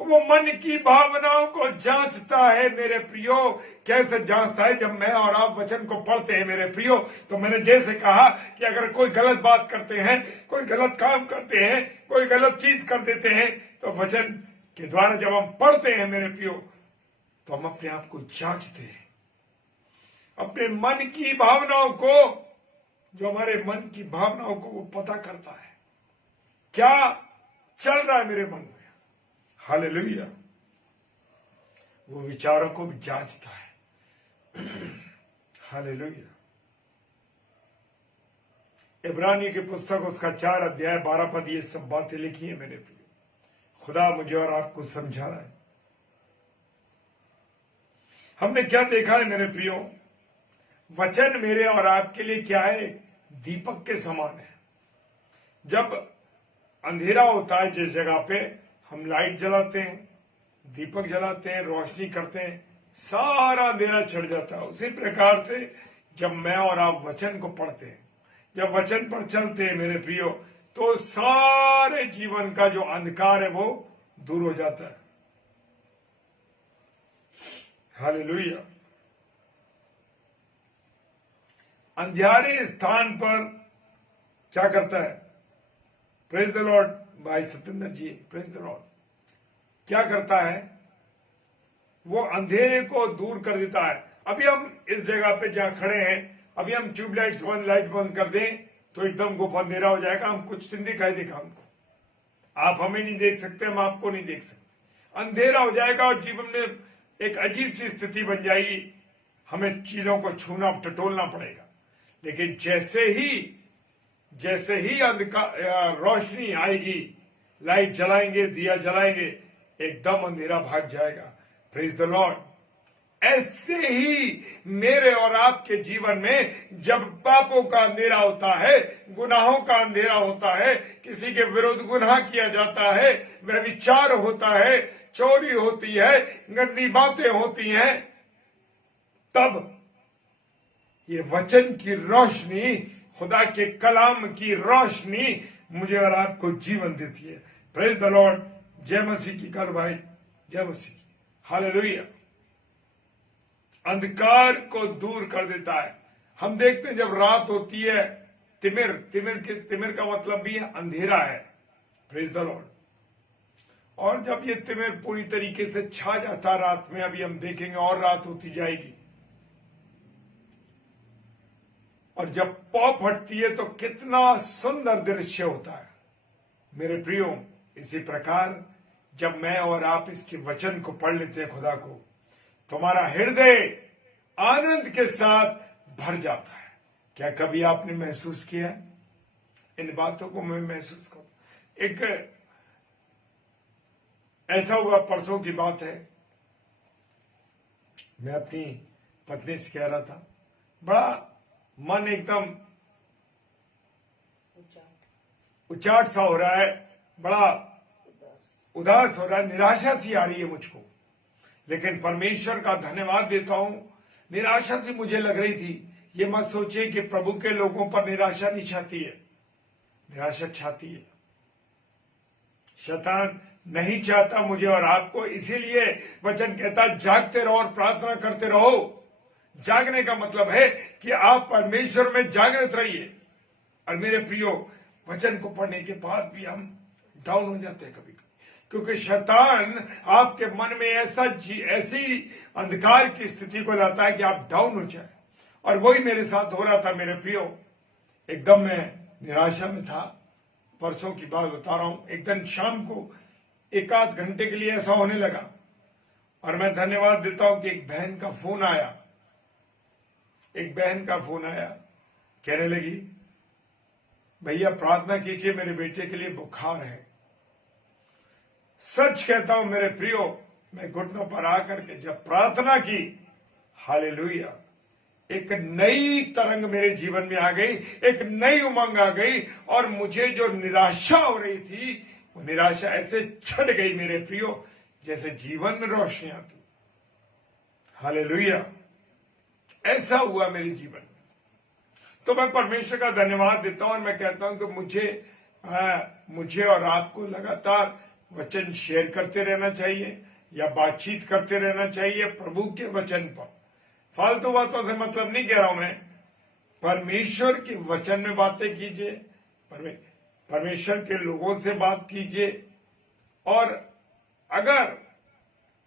वो मन की भावनाओं को जांचता है मेरे प्रियो। कैसे जांचता है? जब मैं और आप वचन को पढ़ते हैं मेरे प्रियो, तो मैंने जैसे कहा कि अगर कोई गलत बात करते हैं, कोई गलत काम करते हैं, कोई गलत चीज कर देते हैं, तो वचन के द्वारा जब हम पढ़ते हैं मेरे प्रियो, तो हम अपने आप को जांचते हैं, अपने मन की भावनाओं को, जो हमारे मन की भावनाओं को वो पता करता है क्या चल रहा है मेरे मन में। हालेलुया। वो विचारों को भी जांचता है। हालेलुया। इब्रानी की पुस्तक उसका 4 अध्याय 12 पद ये सब बातें लिखी है मेरे प्रिय। खुदा मुझे और आपको समझा रहा है। हमने क्या देखा है मेरे प्रियो? वचन मेरे और आपके लिए क्या है? दीपक के समान है। जब अंधेरा होता है जिस जगह पे, हम लाइट जलाते हैं, दीपक जलाते हैं, रोशनी करते हैं, सारा अंधेरा छट जाता है। उसी प्रकार से जब मैं और आप वचन को पढ़ते हैं, जब वचन पर चलते हैं मेरे प्रियो, तो सारे जीवन का जो अंधकार है वो दूर हो जाता है। हालेलुया। अंधियारे स्थान पर क्या करता है? प्रेज द लॉर्ड भाई सत्येंद्र जी, प्रेज द लॉर्ड। क्या करता है? वो अंधेरे को दूर कर देता है। अभी हम इस जगह पे जहां खड़े हैं, अभी हम ट्यूबलाइट्स बंद, लाइट बंद कर दें तो एकदम गुप अंधेरा हो जाएगा, हम कुछ दिन दिखाई देगा हमको। आप हमें नहीं देख सकते, हम आपको नहीं देख सकते। अंधेरा हो जाएगा और जीवन में एक अजीब सी स्थिति बन जाएगी। हमें चीजों को छूना टटोलना पड़ेगा। लेकिन जैसे ही अंधकार रोशनी आएगी, लाइट जलाएंगे, दिया जलाएंगे, एकदम अंधेरा भाग जाएगा। Praise the Lord. ऐसे ही मेरे और आपके जीवन में जब पापों का अंधेरा होता है, गुनाहों का अंधेरा होता है, किसी के विरुद्ध गुनाह किया जाता है, व्यभिचार होता है, चोरी होती है, गंदी बातें होती हैं, तब ये वचन की रोशनी, खुदा के कलाम की रोशनी मुझे और आपको जीवन देती है। Praise the Lord. जय मसीह की कर भाई, जय मसीह की। हालेलुया। अंधकार को दूर कर देता है। हम देखते हैं जब रात होती है, तिमिर का मतलब भी है अंधेरा है। Praise the Lord. और जब ये तिमिर पूरी तरीके से छा जाता रात में, अभी हम देखेंगे और रात होती जाएगी, और जब पौ फटती है तो कितना सुंदर दृश्य होता है मेरे प्रियो। इसी प्रकार जब मैं और आप इसके वचन को पढ़ लेते हैं खुदा को, तुम्हारा हृदय आनंद के साथ भर जाता है। क्या कभी आपने महसूस किया? इन बातों को मैं महसूस करूं। एक ऐसा हुआ, परसों की बात है, मैं अपनी पत्नी से कह रहा था, बड़ा मन एकदम उचाट सा हो रहा है, बड़ा उदास हो रहा है, निराशा सी आ रही है मुझको। लेकिन परमेश्वर का धन्यवाद देता हूं। निराशा सी मुझे लग रही थी। ये मत सोचिए कि प्रभु के लोगों पर निराशा नहीं छाती है, निराशा छाती है। शैतान नहीं चाहता मुझे और आपको, इसीलिए वचन कहता जागते रहो और प्रार्थना करते रहो। जागने का मतलब है कि आप परमेश्वर में जागृत रहिए। और मेरे प्रियो, वचन को पढ़ने के बाद भी हम डाउन हो जाते हैं कभी कभी, क्योंकि शैतान आपके मन में ऐसी अंधकार की स्थिति को लाता है कि आप डाउन हो जाए। और वही मेरे साथ हो रहा था मेरे प्रियो। एकदम मैं निराशा में था। परसों की बात बता रहा हूं। एक दिन शाम को 1-8 घंटे के लिए ऐसा होने लगा, और मैं धन्यवाद देता हूं कि एक बहन का फोन आया। कहने लगी, भैया प्रार्थना कीजिए, मेरे बेटे के लिए बुखार है। सच कहता हूं मेरे प्रियो, मैं घुटनों पर आकर के जब प्रार्थना की, हालेलुया, एक नई तरंग मेरे जीवन में आ गई, एक नई उमंग आ गई, और मुझे जो निराशा हो रही थी, वो निराशा ऐसे छट गई मेरे प्रियो, जैसे जीवन में रोशनी आती। हालेलुया। ऐसा हुआ मेरे जीवन में, तो मैं परमेश्वर का धन्यवाद देता हूं और मैं कहता हूं कि मुझे और आपको लगातार वचन शेयर करते रहना चाहिए या बातचीत करते रहना चाहिए प्रभु के वचन पर। फालतू बातों से मतलब नहीं कह रहा हूं मैं, परमेश्वर के वचन में बातें कीजिए, परमेश्वर के लोगों से बात कीजिए, और अगर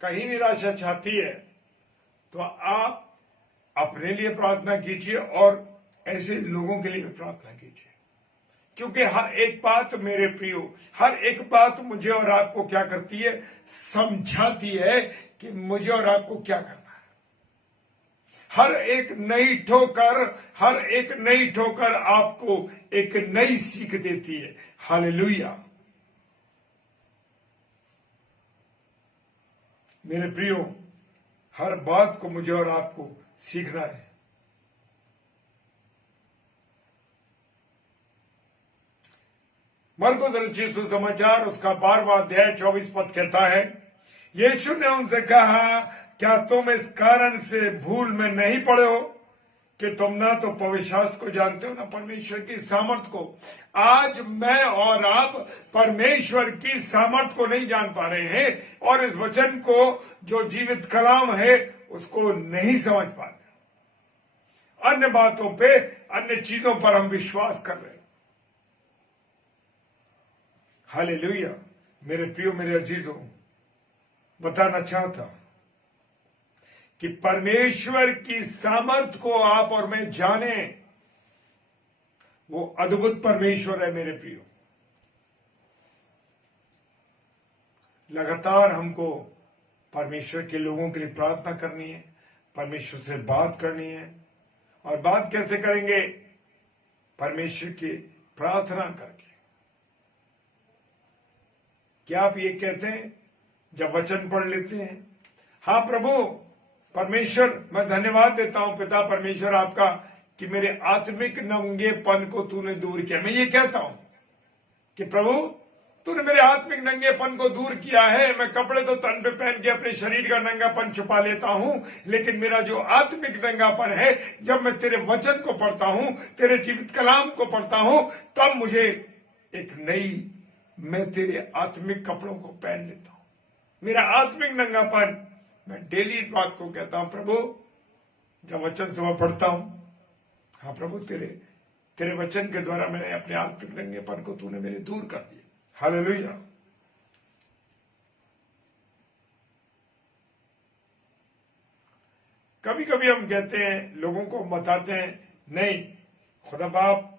कहीं निराशा छाती है तो आप अपने लिए प्रार्थना कीजिए और ऐसे लोगों के लिए भी प्रार्थना कीजिए, क्योंकि हर एक बात मेरे प्रियो, हर एक बात मुझे और आपको क्या करती है, समझाती है कि मुझे और आपको क्या करना है। हर एक नई ठोकर आपको एक नई सीख देती है। हालेलुया। मेरे प्रियो, हर बात को मुझे और आपको सीखना है। मरकुस रचित सुसमाचार उसका 12वां अध्याय 24 पद कहता है, यीशु ने उनसे कहा, क्या तुम इस कारण से भूल में नहीं पड़े हो कि तुम ना तो पवित्र शास्त्र को जानते हो ना परमेश्वर की सामर्थ को। आज मैं और आप परमेश्वर की सामर्थ को नहीं जान पा रहे हैं और इस वचन को जो जीवित कलाम है उसको नहीं समझ पा रहे। अन्य बातों पे, अन्य चीजों पर हम विश्वास कर रहे हैं। हालेलुया। मेरे प्रियो, मेरे अजीजों, बताना चाहता कि परमेश्वर की सामर्थ को आप और मैं जाने, वो अद्भुत परमेश्वर है मेरे प्रियो। लगातार हमको परमेश्वर के लोगों के लिए प्रार्थना करनी है, परमेश्वर से बात करनी है। और बात कैसे करेंगे? परमेश्वर की प्रार्थना करके। क्या आप ये कहते हैं जब वचन पढ़ लेते हैं, हाँ प्रभु परमेश्वर, मैं धन्यवाद देता हूं पिता परमेश्वर आपका कि मेरे आत्मिक नंगेपन को तूने दूर किया। मैं ये कहता हूं कि प्रभु तूने मेरे आत्मिक नंगेपन को दूर किया है। मैं कपड़े तो तन पे पहन के अपने शरीर का नंगापन छुपा लेता हूं, लेकिन मेरा जो आत्मिक नंगापन है, जब मैं तेरे वचन को पढ़ता हूं, तेरे जीवित कलाम को पढ़ता हूं, तब मुझे एक नई, मैं तेरे आत्मिक कपड़ों को पहन लेता हूं। मेरा आत्मिक नंगापन, मैं डेली इस बात को कहता हूं प्रभु, जब वचन सुबह पढ़ता हूं, हाँ प्रभु तेरे वचन के द्वारा मैंने अपने आत्मिक नंगेपन को तूने मेरे दूर कर दिया। हालेलुया। कभी कभी हम कहते हैं, लोगों को बताते हैं, नहीं खुदा बाप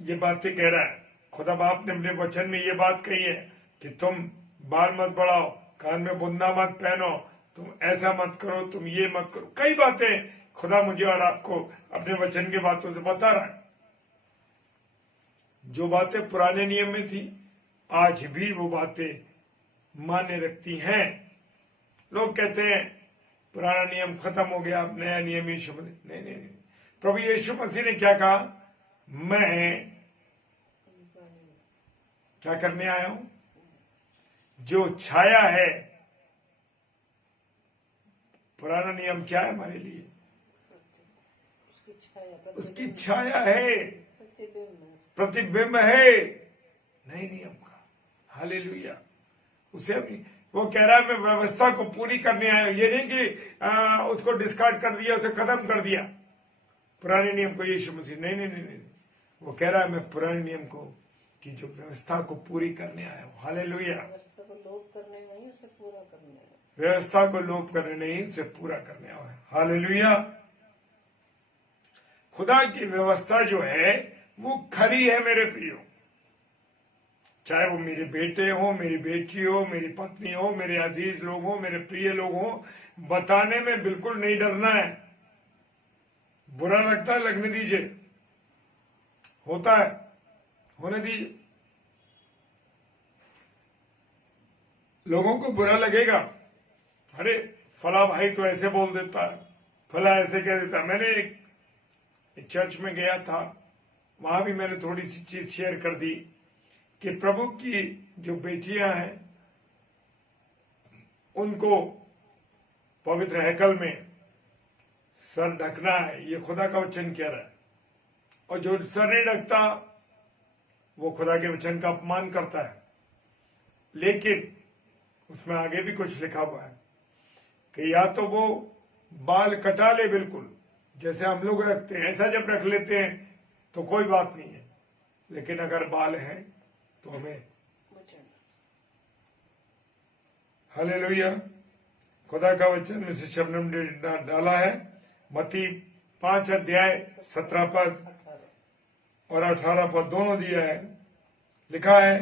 ये बातें कह रहा है, खुदा बाप ने अपने वचन में ये बात कही है कि तुम बाल मत बढ़ाओ, कान में बुंदा मत पहनो, तुम ऐसा मत करो, तुम ये मत करो। कई बातें खुदा मुझे और आपको अपने वचन के बातों से बता रहा है। जो बातें पुराने नियम में थी, आज भी वो बातें मान्य रखती हैं। लोग कहते हैं पुराना नियम खत्म हो गया, अब नया नियम यीशु मसीह। नहीं, प्रभु यीशु मसीह ने क्या कहा? मैं क्या करने आया हूं? जो छाया है, पुराना नियम क्या है हमारे लिए? उसकी छाया है, प्रतिबिंब है नए नियम का। हालेलुया। उसे वो कह रहा है मैं व्यवस्था को पूरी करने आया हूं। ये नहीं कि उसको डिस्कार्ड कर दिया, उसे खत्म कर दिया पुराने नियम को यीशु मसीह। नहीं, वो कह रहा है मैं पुराने नियम को की जो व्यवस्था को पूरी करने आया हूं। हालेलुया। व्यवस्था को लोप करने नहीं, उसे पूरा करने आया। व्यवस्था को लोप करने नहीं, उसे पूरा करने आया है। हालेलुया। खुदा की व्यवस्था जो है वो खरी है मेरे प्रियो। चाहे वो मेरे बेटे हो, मेरी बेटी हो, मेरी पत्नी हो, मेरे अजीज लोग हो, मेरे प्रिय लोग हो, बताने में बिल्कुल नहीं डरना है। बुरा लगता है, लगने दीजिए, होता है, होने दीजिए। लोगों को बुरा लगेगा, अरे फला भाई तो ऐसे बोल देता है, फला ऐसे कह देता है। मैंने एक चर्च में गया था, वहां भी मैंने थोड़ी सी चीज शेयर कर दी कि प्रभु की जो बेटियां हैं उनको पवित्र हैकल में सर ढकना है, ये खुदा का वचन कह रहा है। और जो सर नहीं ढकता वो खुदा के वचन का अपमान करता है। लेकिन उसमें आगे भी कुछ लिखा हुआ है कि या तो वो बाल कटा ले बिल्कुल जैसे हम लोग रखते हैं, ऐसा जब रख लेते हैं तो कोई बात नहीं है, लेकिन अगर बाल हैं तो हमें हालेलुया खुदा का वचन में से शबनम ने डाला है। मत्ती 5 अध्याय 17 पद और 18 पद दोनों दिया है। लिखा है,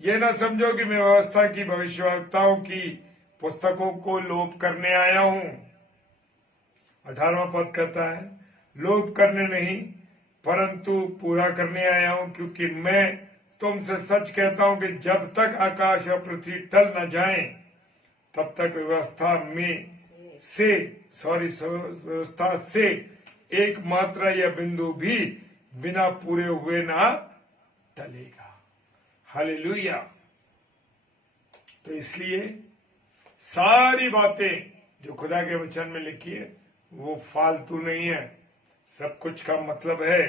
ये ना समझो कि मैं व्यवस्था की भविष्यवक्ताओं की पुस्तकों को लोप करने आया हूं। 18वां पद कहता है, लोप करने नहीं परंतु पूरा करने आया हूं, क्योंकि मैं तुमसे सच कहता हूं कि जब तक आकाश और पृथ्वी टल न जाएं तब तक व्यवस्था से एक मात्रा या बिंदु भी बिना पूरे हुए ना टलेगा। हालेलुया। तो इसलिए सारी बातें जो खुदा के वचन में लिखी है वो फालतू नहीं है, सब कुछ का मतलब है।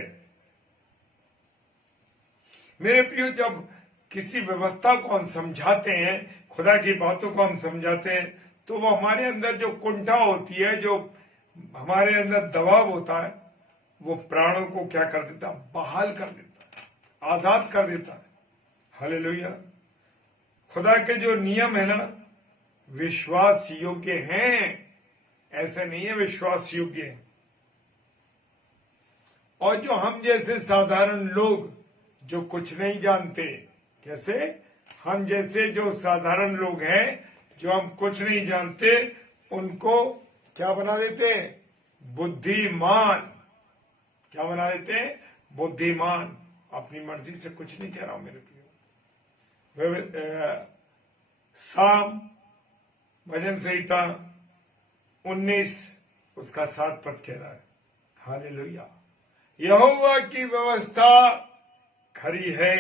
मेरे प्रियो, जब किसी व्यवस्था को हम समझाते हैं, खुदा की बातों को हम समझाते हैं, तो वो हमारे अंदर जो कुंठा होती है, जो हमारे अंदर दबाव होता है, वो प्राणों को क्या कर देता है, बहाल कर देता है, आजाद कर देता है। हालेलुया। खुदा के जो नियम है ना विश्वास योग्य हैं, ऐसे नहीं है विश्वास योग्य है। और जो हम जैसे साधारण लोग जो कुछ नहीं जानते, कैसे हम जैसे जो साधारण लोग हैं जो हम कुछ नहीं जानते, उनको क्या बना देते हैं, बुद्धिमान। क्या बना देते हैं, बुद्धिमान। अपनी मर्जी से कुछ नहीं कह रहा हूं मेरे प्रियो। साम भजन संहिता 19 उसका 7 पद कह रहा है, हालेलुया, यहोवा की व्यवस्था खरी है।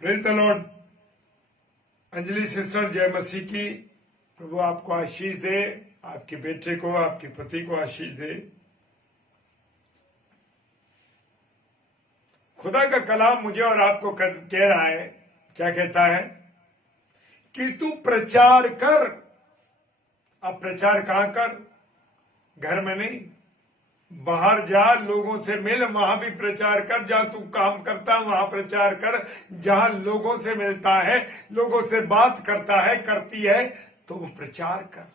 Praise the Lord. Anjali sister, जय मसीह की। प्रभु आपको आशीष दे, आपके बेटे को, आपके पति को आशीष दे। खुदा का कलाम मुझे और आपको कह रहा है, क्या कहता है कि तू प्रचार कर। अब प्रचार कहां कर, घर में नहीं, बाहर जा, लोगों से मिल, वहां भी प्रचार कर। जहां तू काम करता वहां प्रचार कर, जहां लोगों से मिलता है, लोगों से बात करता है, करती है, तो वो प्रचार कर।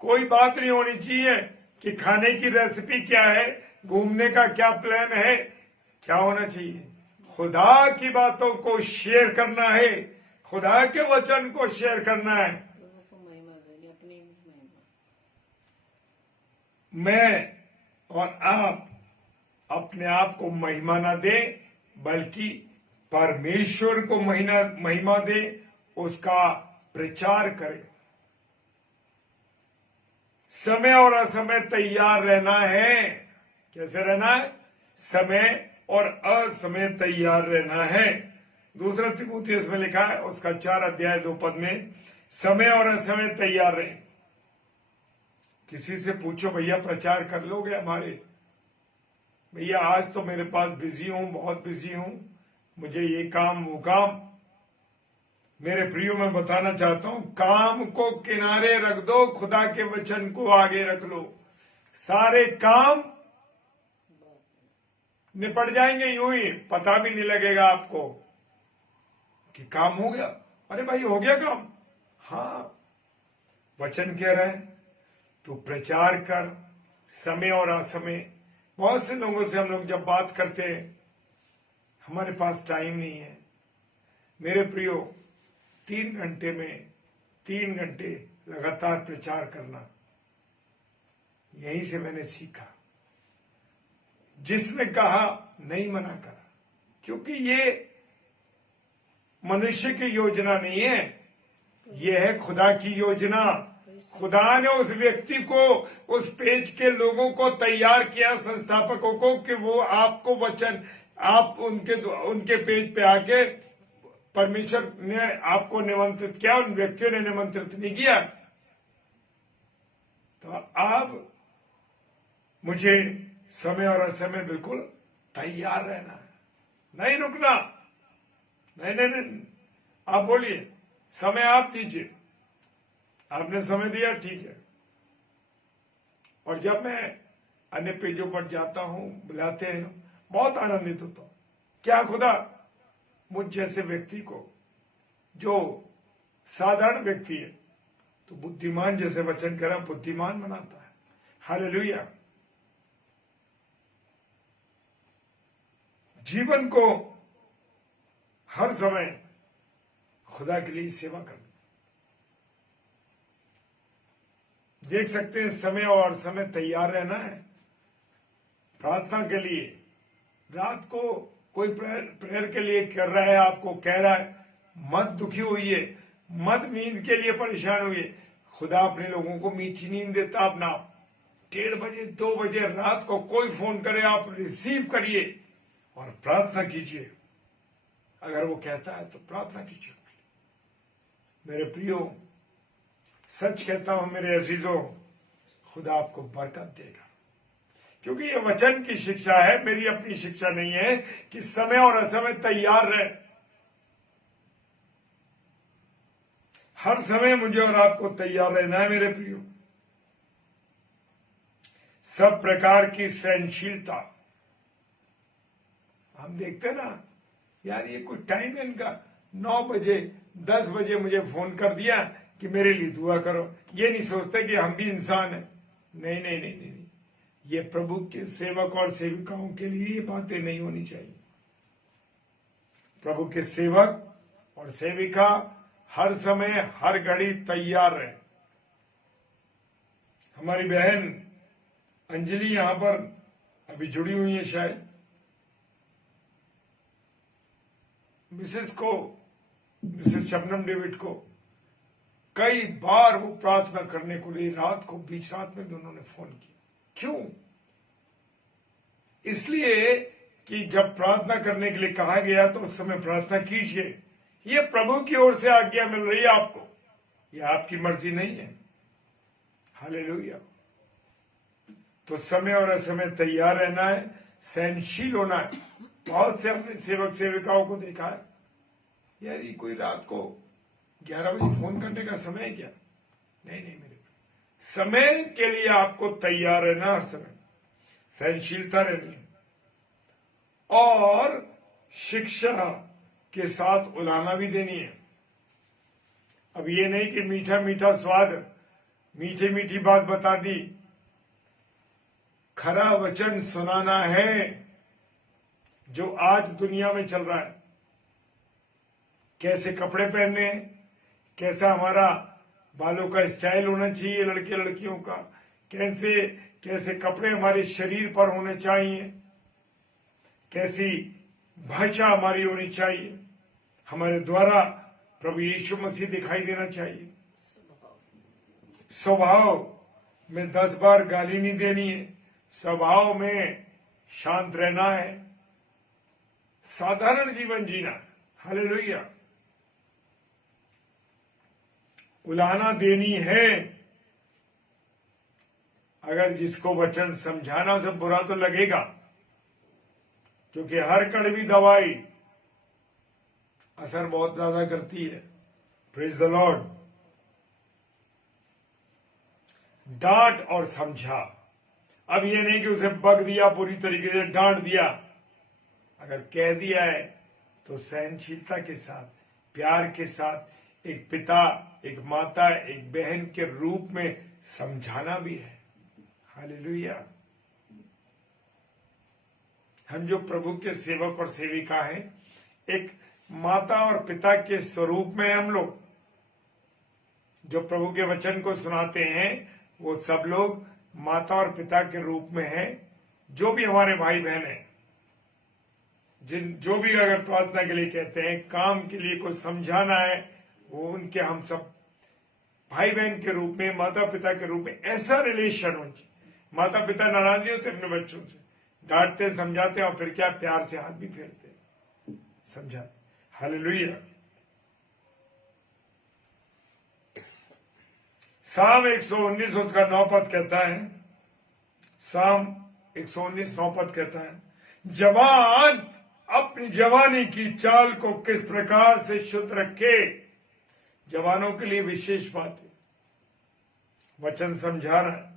कोई बात नहीं होनी चाहिए कि खाने की रेसिपी क्या है, घूमने का क्या प्लान है। क्या होना चाहिए, खुदा की बातों को शेयर करना है, खुदा के वचन को शेयर करना है। मैं और आप अपने आप को महिमा ना दें, बल्कि परमेश्वर को महिमा दें, उसका प्रचार करें। समय और असमय तैयार रहना है। कैसे रहना है, समय और असमय तैयार रहना है। दूसरा तीमुथियुस में लिखा है उसका 4 अध्याय 2 पद में, समय और असमय तैयार रहे। किसी से पूछो, भैया प्रचार कर लोगे हमारे? भैया आज तो मेरे पास बिजी हूं, बहुत बिजी हूं, मुझे ये काम वो काम। मेरे प्रियो, मैं बताना चाहता हूं, काम को किनारे रख दो, खुदा के वचन को आगे रख लो। सारे काम निपट जाएंगे, यूं ही पता भी नहीं लगेगा आपको कि काम हो गया। अरे भाई हो गया काम। हाँ, वचन कह रहा है तू प्रचार कर, समय और असमय। बहुत से लोगों से हम लोग जब बात करते हैं, हमारे पास टाइम नहीं है। मेरे प्रियो, 3 घंटे में 3 घंटे लगातार प्रचार करना, यहीं से मैंने सीखा। जिसने कहा नहीं मना करा, क्योंकि ये मनुष्य की योजना नहीं है, ये है खुदा की योजना। खुदा ने उस व्यक्ति को, उस पेज के लोगों को तैयार किया, संस्थापकों को, कि वो आपको वचन, आप उनके पेज पे आके परमेश्वर ने आपको निमंत्रित किया, उन व्यक्तियों ने निमंत्रित नहीं किया। तो आप मुझे समय और असमय बिल्कुल तैयार रहना है, नहीं रुकना। नहीं नहीं नहीं, आप बोलिए, समय आप दीजिए। आपने समय दिया, ठीक है। और जब मैं अन्य पेजों पर जाता हूं, बुलाते हैं, बहुत आनंदित होता हूं। क्या खुदा मुझ जैसे व्यक्ति को, जो साधारण व्यक्ति है, तो बुद्धिमान, जैसे वचन कह रहा, बुद्धिमान बनाता है। हालेलुया। जीवन को हर समय खुदा के लिए सेवा करना। देख सकते हैं, समय और समय तैयार रहना है प्रार्थना के लिए। रात को कोई प्रेयर के लिए कर रहा है, आपको कह रहा है, मत दुखी होइए, मत नींद के लिए परेशान होइए। खुदा अपने लोगों को मीठी नींद देता। अपना 1:30 बजे 2 बजे रात को कोई फोन करे, आप रिसीव करिए और प्रार्थना कीजिए। अगर वो कहता है तो प्रार्थना कीजिए। मेरे प्रियो, सच कहता हूं मेरे अजीजों, खुदा आपको बरकत देगा, क्योंकि ये वचन की शिक्षा है, मेरी अपनी शिक्षा नहीं है कि समय और असमय तैयार रहे। हर समय मुझे और आपको तैयार रहना है मेरे प्रियो। सब प्रकार की सहनशीलता। हम देखते ना यार, ये कोई टाइम है इनका, 9 बजे 10 बजे मुझे फोन कर दिया कि मेरे लिए दुआ करो। ये नहीं सोचते कि हम भी इंसान हैं। नहीं नहीं नहीं नहीं, नहीं। ये प्रभु के सेवक और सेविकाओं के लिए ये बातें नहीं होनी चाहिए। प्रभु के सेवक और सेविका हर समय हर घड़ी तैयार रहे। हमारी बहन अंजलि यहां पर अभी जुड़ी हुई है, शायद मिसेस शबनम डेविड को कई बार वो प्रार्थना करने को लिए रात को, बीच रात में भी उन्होंने फोन किया। क्यों? इसलिए कि जब प्रार्थना करने के लिए कहा गया तो उस समय प्रार्थना कीजिए। ये प्रभु की ओर से आज्ञा मिल रही है आपको, यह आपकी मर्जी नहीं है। हालेलुया। तो समय और असमय तैयार रहना है, सहनशील होना है। बहुत से अपने सेवक सेविकाओं को देखा है, यार ये कोई रात को 11 बजे फोन करने का समय है क्या? नहीं नहीं, मेरे समय के लिए आपको तैयार रहना, हर समय सहनशीलता रहनी है और शिक्षा के साथ उलाना भी देनी है। अब ये नहीं कि मीठा मीठा स्वाद, मीठी मीठी बात बता दी। खरा वचन सुनाना है, जो आज दुनिया में चल रहा है। कैसे कपड़े पहनने, कैसा हमारा बालों का स्टाइल होना चाहिए लड़के लड़कियों का, कैसे कैसे कपड़े हमारे शरीर पर होने चाहिए, कैसी भाषा हमारी होनी चाहिए, हमारे द्वारा प्रभु यीशु मसीह दिखाई देना चाहिए। स्वभाव में 10 बार गाली नहीं देनी है, स्वभाव में शांत रहना है, साधारण जीवन जीना है। हालेलुया। उलाहना देनी है। अगर जिसको वचन समझाना उसे बुरा तो लगेगा, क्योंकि हर कड़वी दवाई असर बहुत ज्यादा करती है। Praise the Lord. डांट और समझा। अब ये नहीं कि उसे बग दिया, पूरी तरीके से डांट दिया। अगर कह दिया है तो सहनशीलता के साथ, प्यार के साथ, एक पिता, एक माता, एक बहन के रूप में समझाना भी है। हालेलुया। हम जो प्रभु के सेवक और सेविका हैं, एक माता और पिता के स्वरूप में हम लोग जो प्रभु के वचन को सुनाते हैं, वो सब लोग माता और पिता के रूप में हैं। जो भी हमारे भाई बहन हैं, जो भी अगर प्रार्थना के लिए कहते हैं, काम के लिए कुछ समझाना है, वो उनके हम सब भाई बहन के रूप में, माता पिता के रूप में ऐसा रिलेशन हो। माता पिता नाराज नहीं होते अपने बच्चों से, डांटते समझाते और फिर क्या, प्यार से हाथ भी फेरते समझाते। हालेलुया। साम 119 उसका 9 पद कहता है, साम 119 9 पद कहता है, जवान अपनी जवानी की चाल को किस प्रकार से शुद्ध रखे। जवानों के लिए विशेष बात है, वचन समझा रहा है।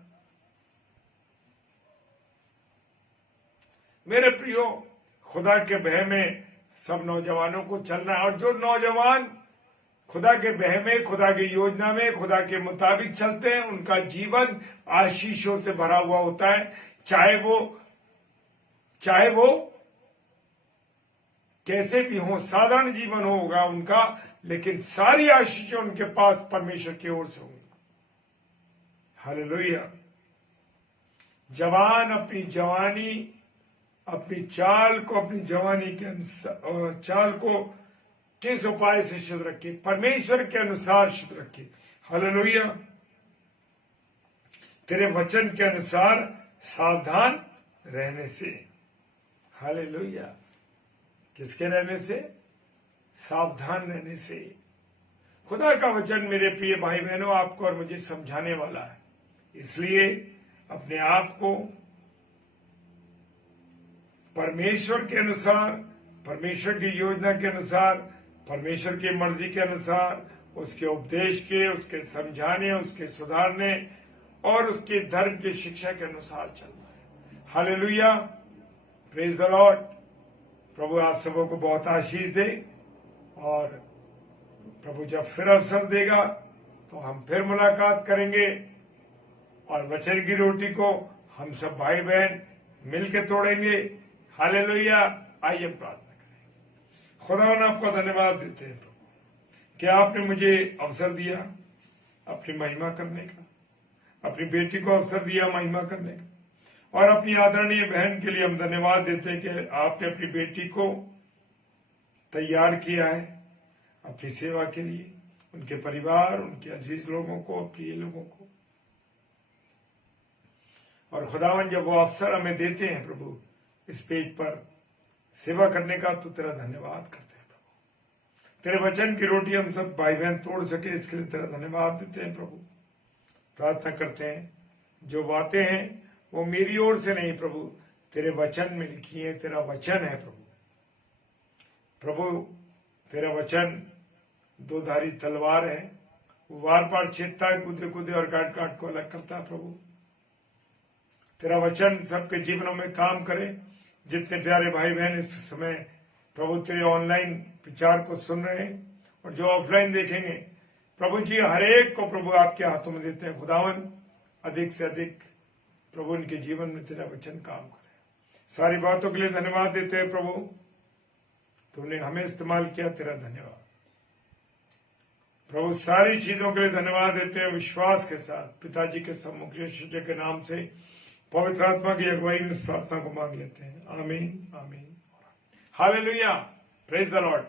मेरे प्रियो, खुदा के भय में सब नौजवानों को चलना है, और जो नौजवान खुदा के भय में, खुदा की योजना में, खुदा के मुताबिक चलते हैं, उनका जीवन आशीषों से भरा हुआ होता है। चाहे वो कैसे भी हो, साधारण जीवन होगा उनका, लेकिन सारी आशीषें उनके पास परमेश्वर की ओर से होंगी। हालेलुया। जवान अपनी जवानी, अपनी चाल को, अपनी जवानी के चाल को किस उपाय से शुद्ध रखे, परमेश्वर के अनुसार शुद्ध रखे। हालेलुया। तेरे वचन के अनुसार सावधान रहने से। हालेलुया। किसके रहने से? सावधान रहने से। खुदा का वचन मेरे प्रिय भाई बहनों आपको और मुझे समझाने वाला है, इसलिए अपने आप को परमेश्वर के अनुसार, परमेश्वर की योजना के अनुसार, परमेश्वर की मर्जी के अनुसार, उसके उपदेश के, उसके समझाने, उसके सुधारने और उसके धर्म की शिक्षा के अनुसार चलना है। हालेलुया। Praise the Lord. प्रभु आप सबों को बहुत आशीष दे, और प्रभु जब फिर अवसर देगा तो हम फिर मुलाकात करेंगे, और वचन की रोटी को हम सब भाई बहन मिलकर तोड़ेंगे। हालेलुया। आइए प्रार्थना करें। खुदावन आपका धन्यवाद देते हैं प्रभु कि आपने मुझे अवसर दिया अपनी महिमा करने का, अपनी बेटी को अवसर दिया महिमा करने का, और अपनी आदरणीय बहन के लिए हम धन्यवाद देते हैं कि आपने अपनी बेटी को तैयार किया है अपनी सेवा के लिए, उनके परिवार, उनके अजीज लोगों को, प्रिय लोगों को। और खुदावन जब वो अवसर हमें देते हैं प्रभु इस पेज पर सेवा करने का, तो तेरा धन्यवाद करते हैं प्रभु। तेरे वचन की रोटी हम सब भाई बहन तोड़ सके, इसके लिए तेरा धन्यवाद देते हैं प्रभु। प्रार्थना करते हैं जो बातें हैं वो मेरी ओर से नहीं प्रभु, तेरे वचन में लिखी है। तेरा वचन है प्रभु। प्रभु तेरा वचन दो धारी तलवार है, वो वार पार छेदता है, कूदे कूदे और काट काट को अलग करता है प्रभु। तेरा वचन सबके जीवनों में काम करे। जितने प्यारे भाई बहन इस समय प्रभु तेरे ऑनलाइन विचार को सुन रहे हैं और जो ऑफलाइन देखेंगे, प्रभु जी हर एक को प्रभु आपके हाथों में देते हैं। खुदावन अधिक से अधिक प्रभु उनके जीवन में तेरा वचन काम करे। सारी बातों के लिए धन्यवाद देते हैं प्रभु, तुमने हमें इस्तेमाल किया, तेरा धन्यवाद प्रभु। सारी चीजों के लिए धन्यवाद देते हैं विश्वास के साथ। पिताजी के सम्मुख यीशु के नाम से पवित्र आत्मा की अगुवाई में इस प्रार्थना को मांग लेते हैं। आमीन, आमीन। हालेलुया। Praise the Lord.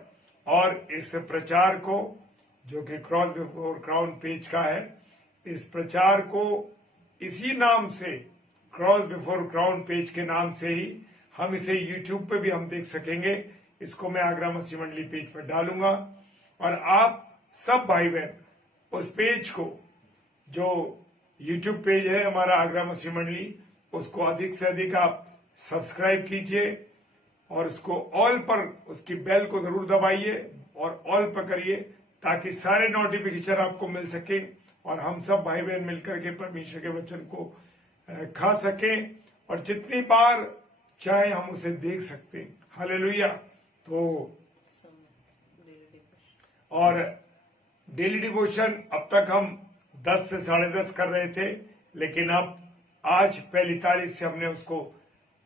और इस प्रचार को जो कि क्रॉस बिफोर क्राउन पेज का है, इस प्रचार को इसी नाम से, क्रॉस बिफोर क्राउन पेज के नाम से ही हम इसे यूट्यूब पे भी हम देख सकेंगे। इसको मैं आगरा मसीह मंडली पेज पर डालूंगा, और आप सब भाई बहन उस पेज को, जो यूट्यूब पेज है हमारा आगरा मसीह मंडली, उसको अधिक से अधिक आप सब्सक्राइब कीजिए, और उसको ऑल पर, उसकी बेल को जरूर दबाइए और ऑल पर करिए, ताकि सारे नोटिफिकेशन आपको मिल सके और हम सब भाई बहन मिलकर के परमेश्वर के वचन को खा सकें, और जितनी बार चाहे हम उसे देख सकते हैं। हालेलुया। तो और डेली डिवोशन अब तक हम 10 से 10:30 कर रहे थे, लेकिन अब आज पहली तारीख से हमने उसको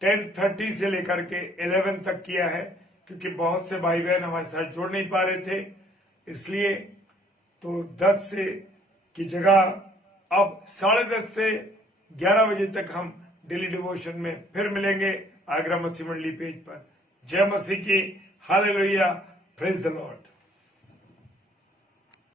10:30 से लेकर के 11 तक किया है, क्योंकि बहुत से भाई बहन हमारे साथ जुड़ नहीं पा रहे थे। इसलिए तो 10 से की जगह अब 10:30 से 11 बजे तक हम डेली डिवोशन में फिर मिलेंगे आगरा मसीह मंडली पेज पर। जय मसीह की। हालेलुया। Praise the Lord.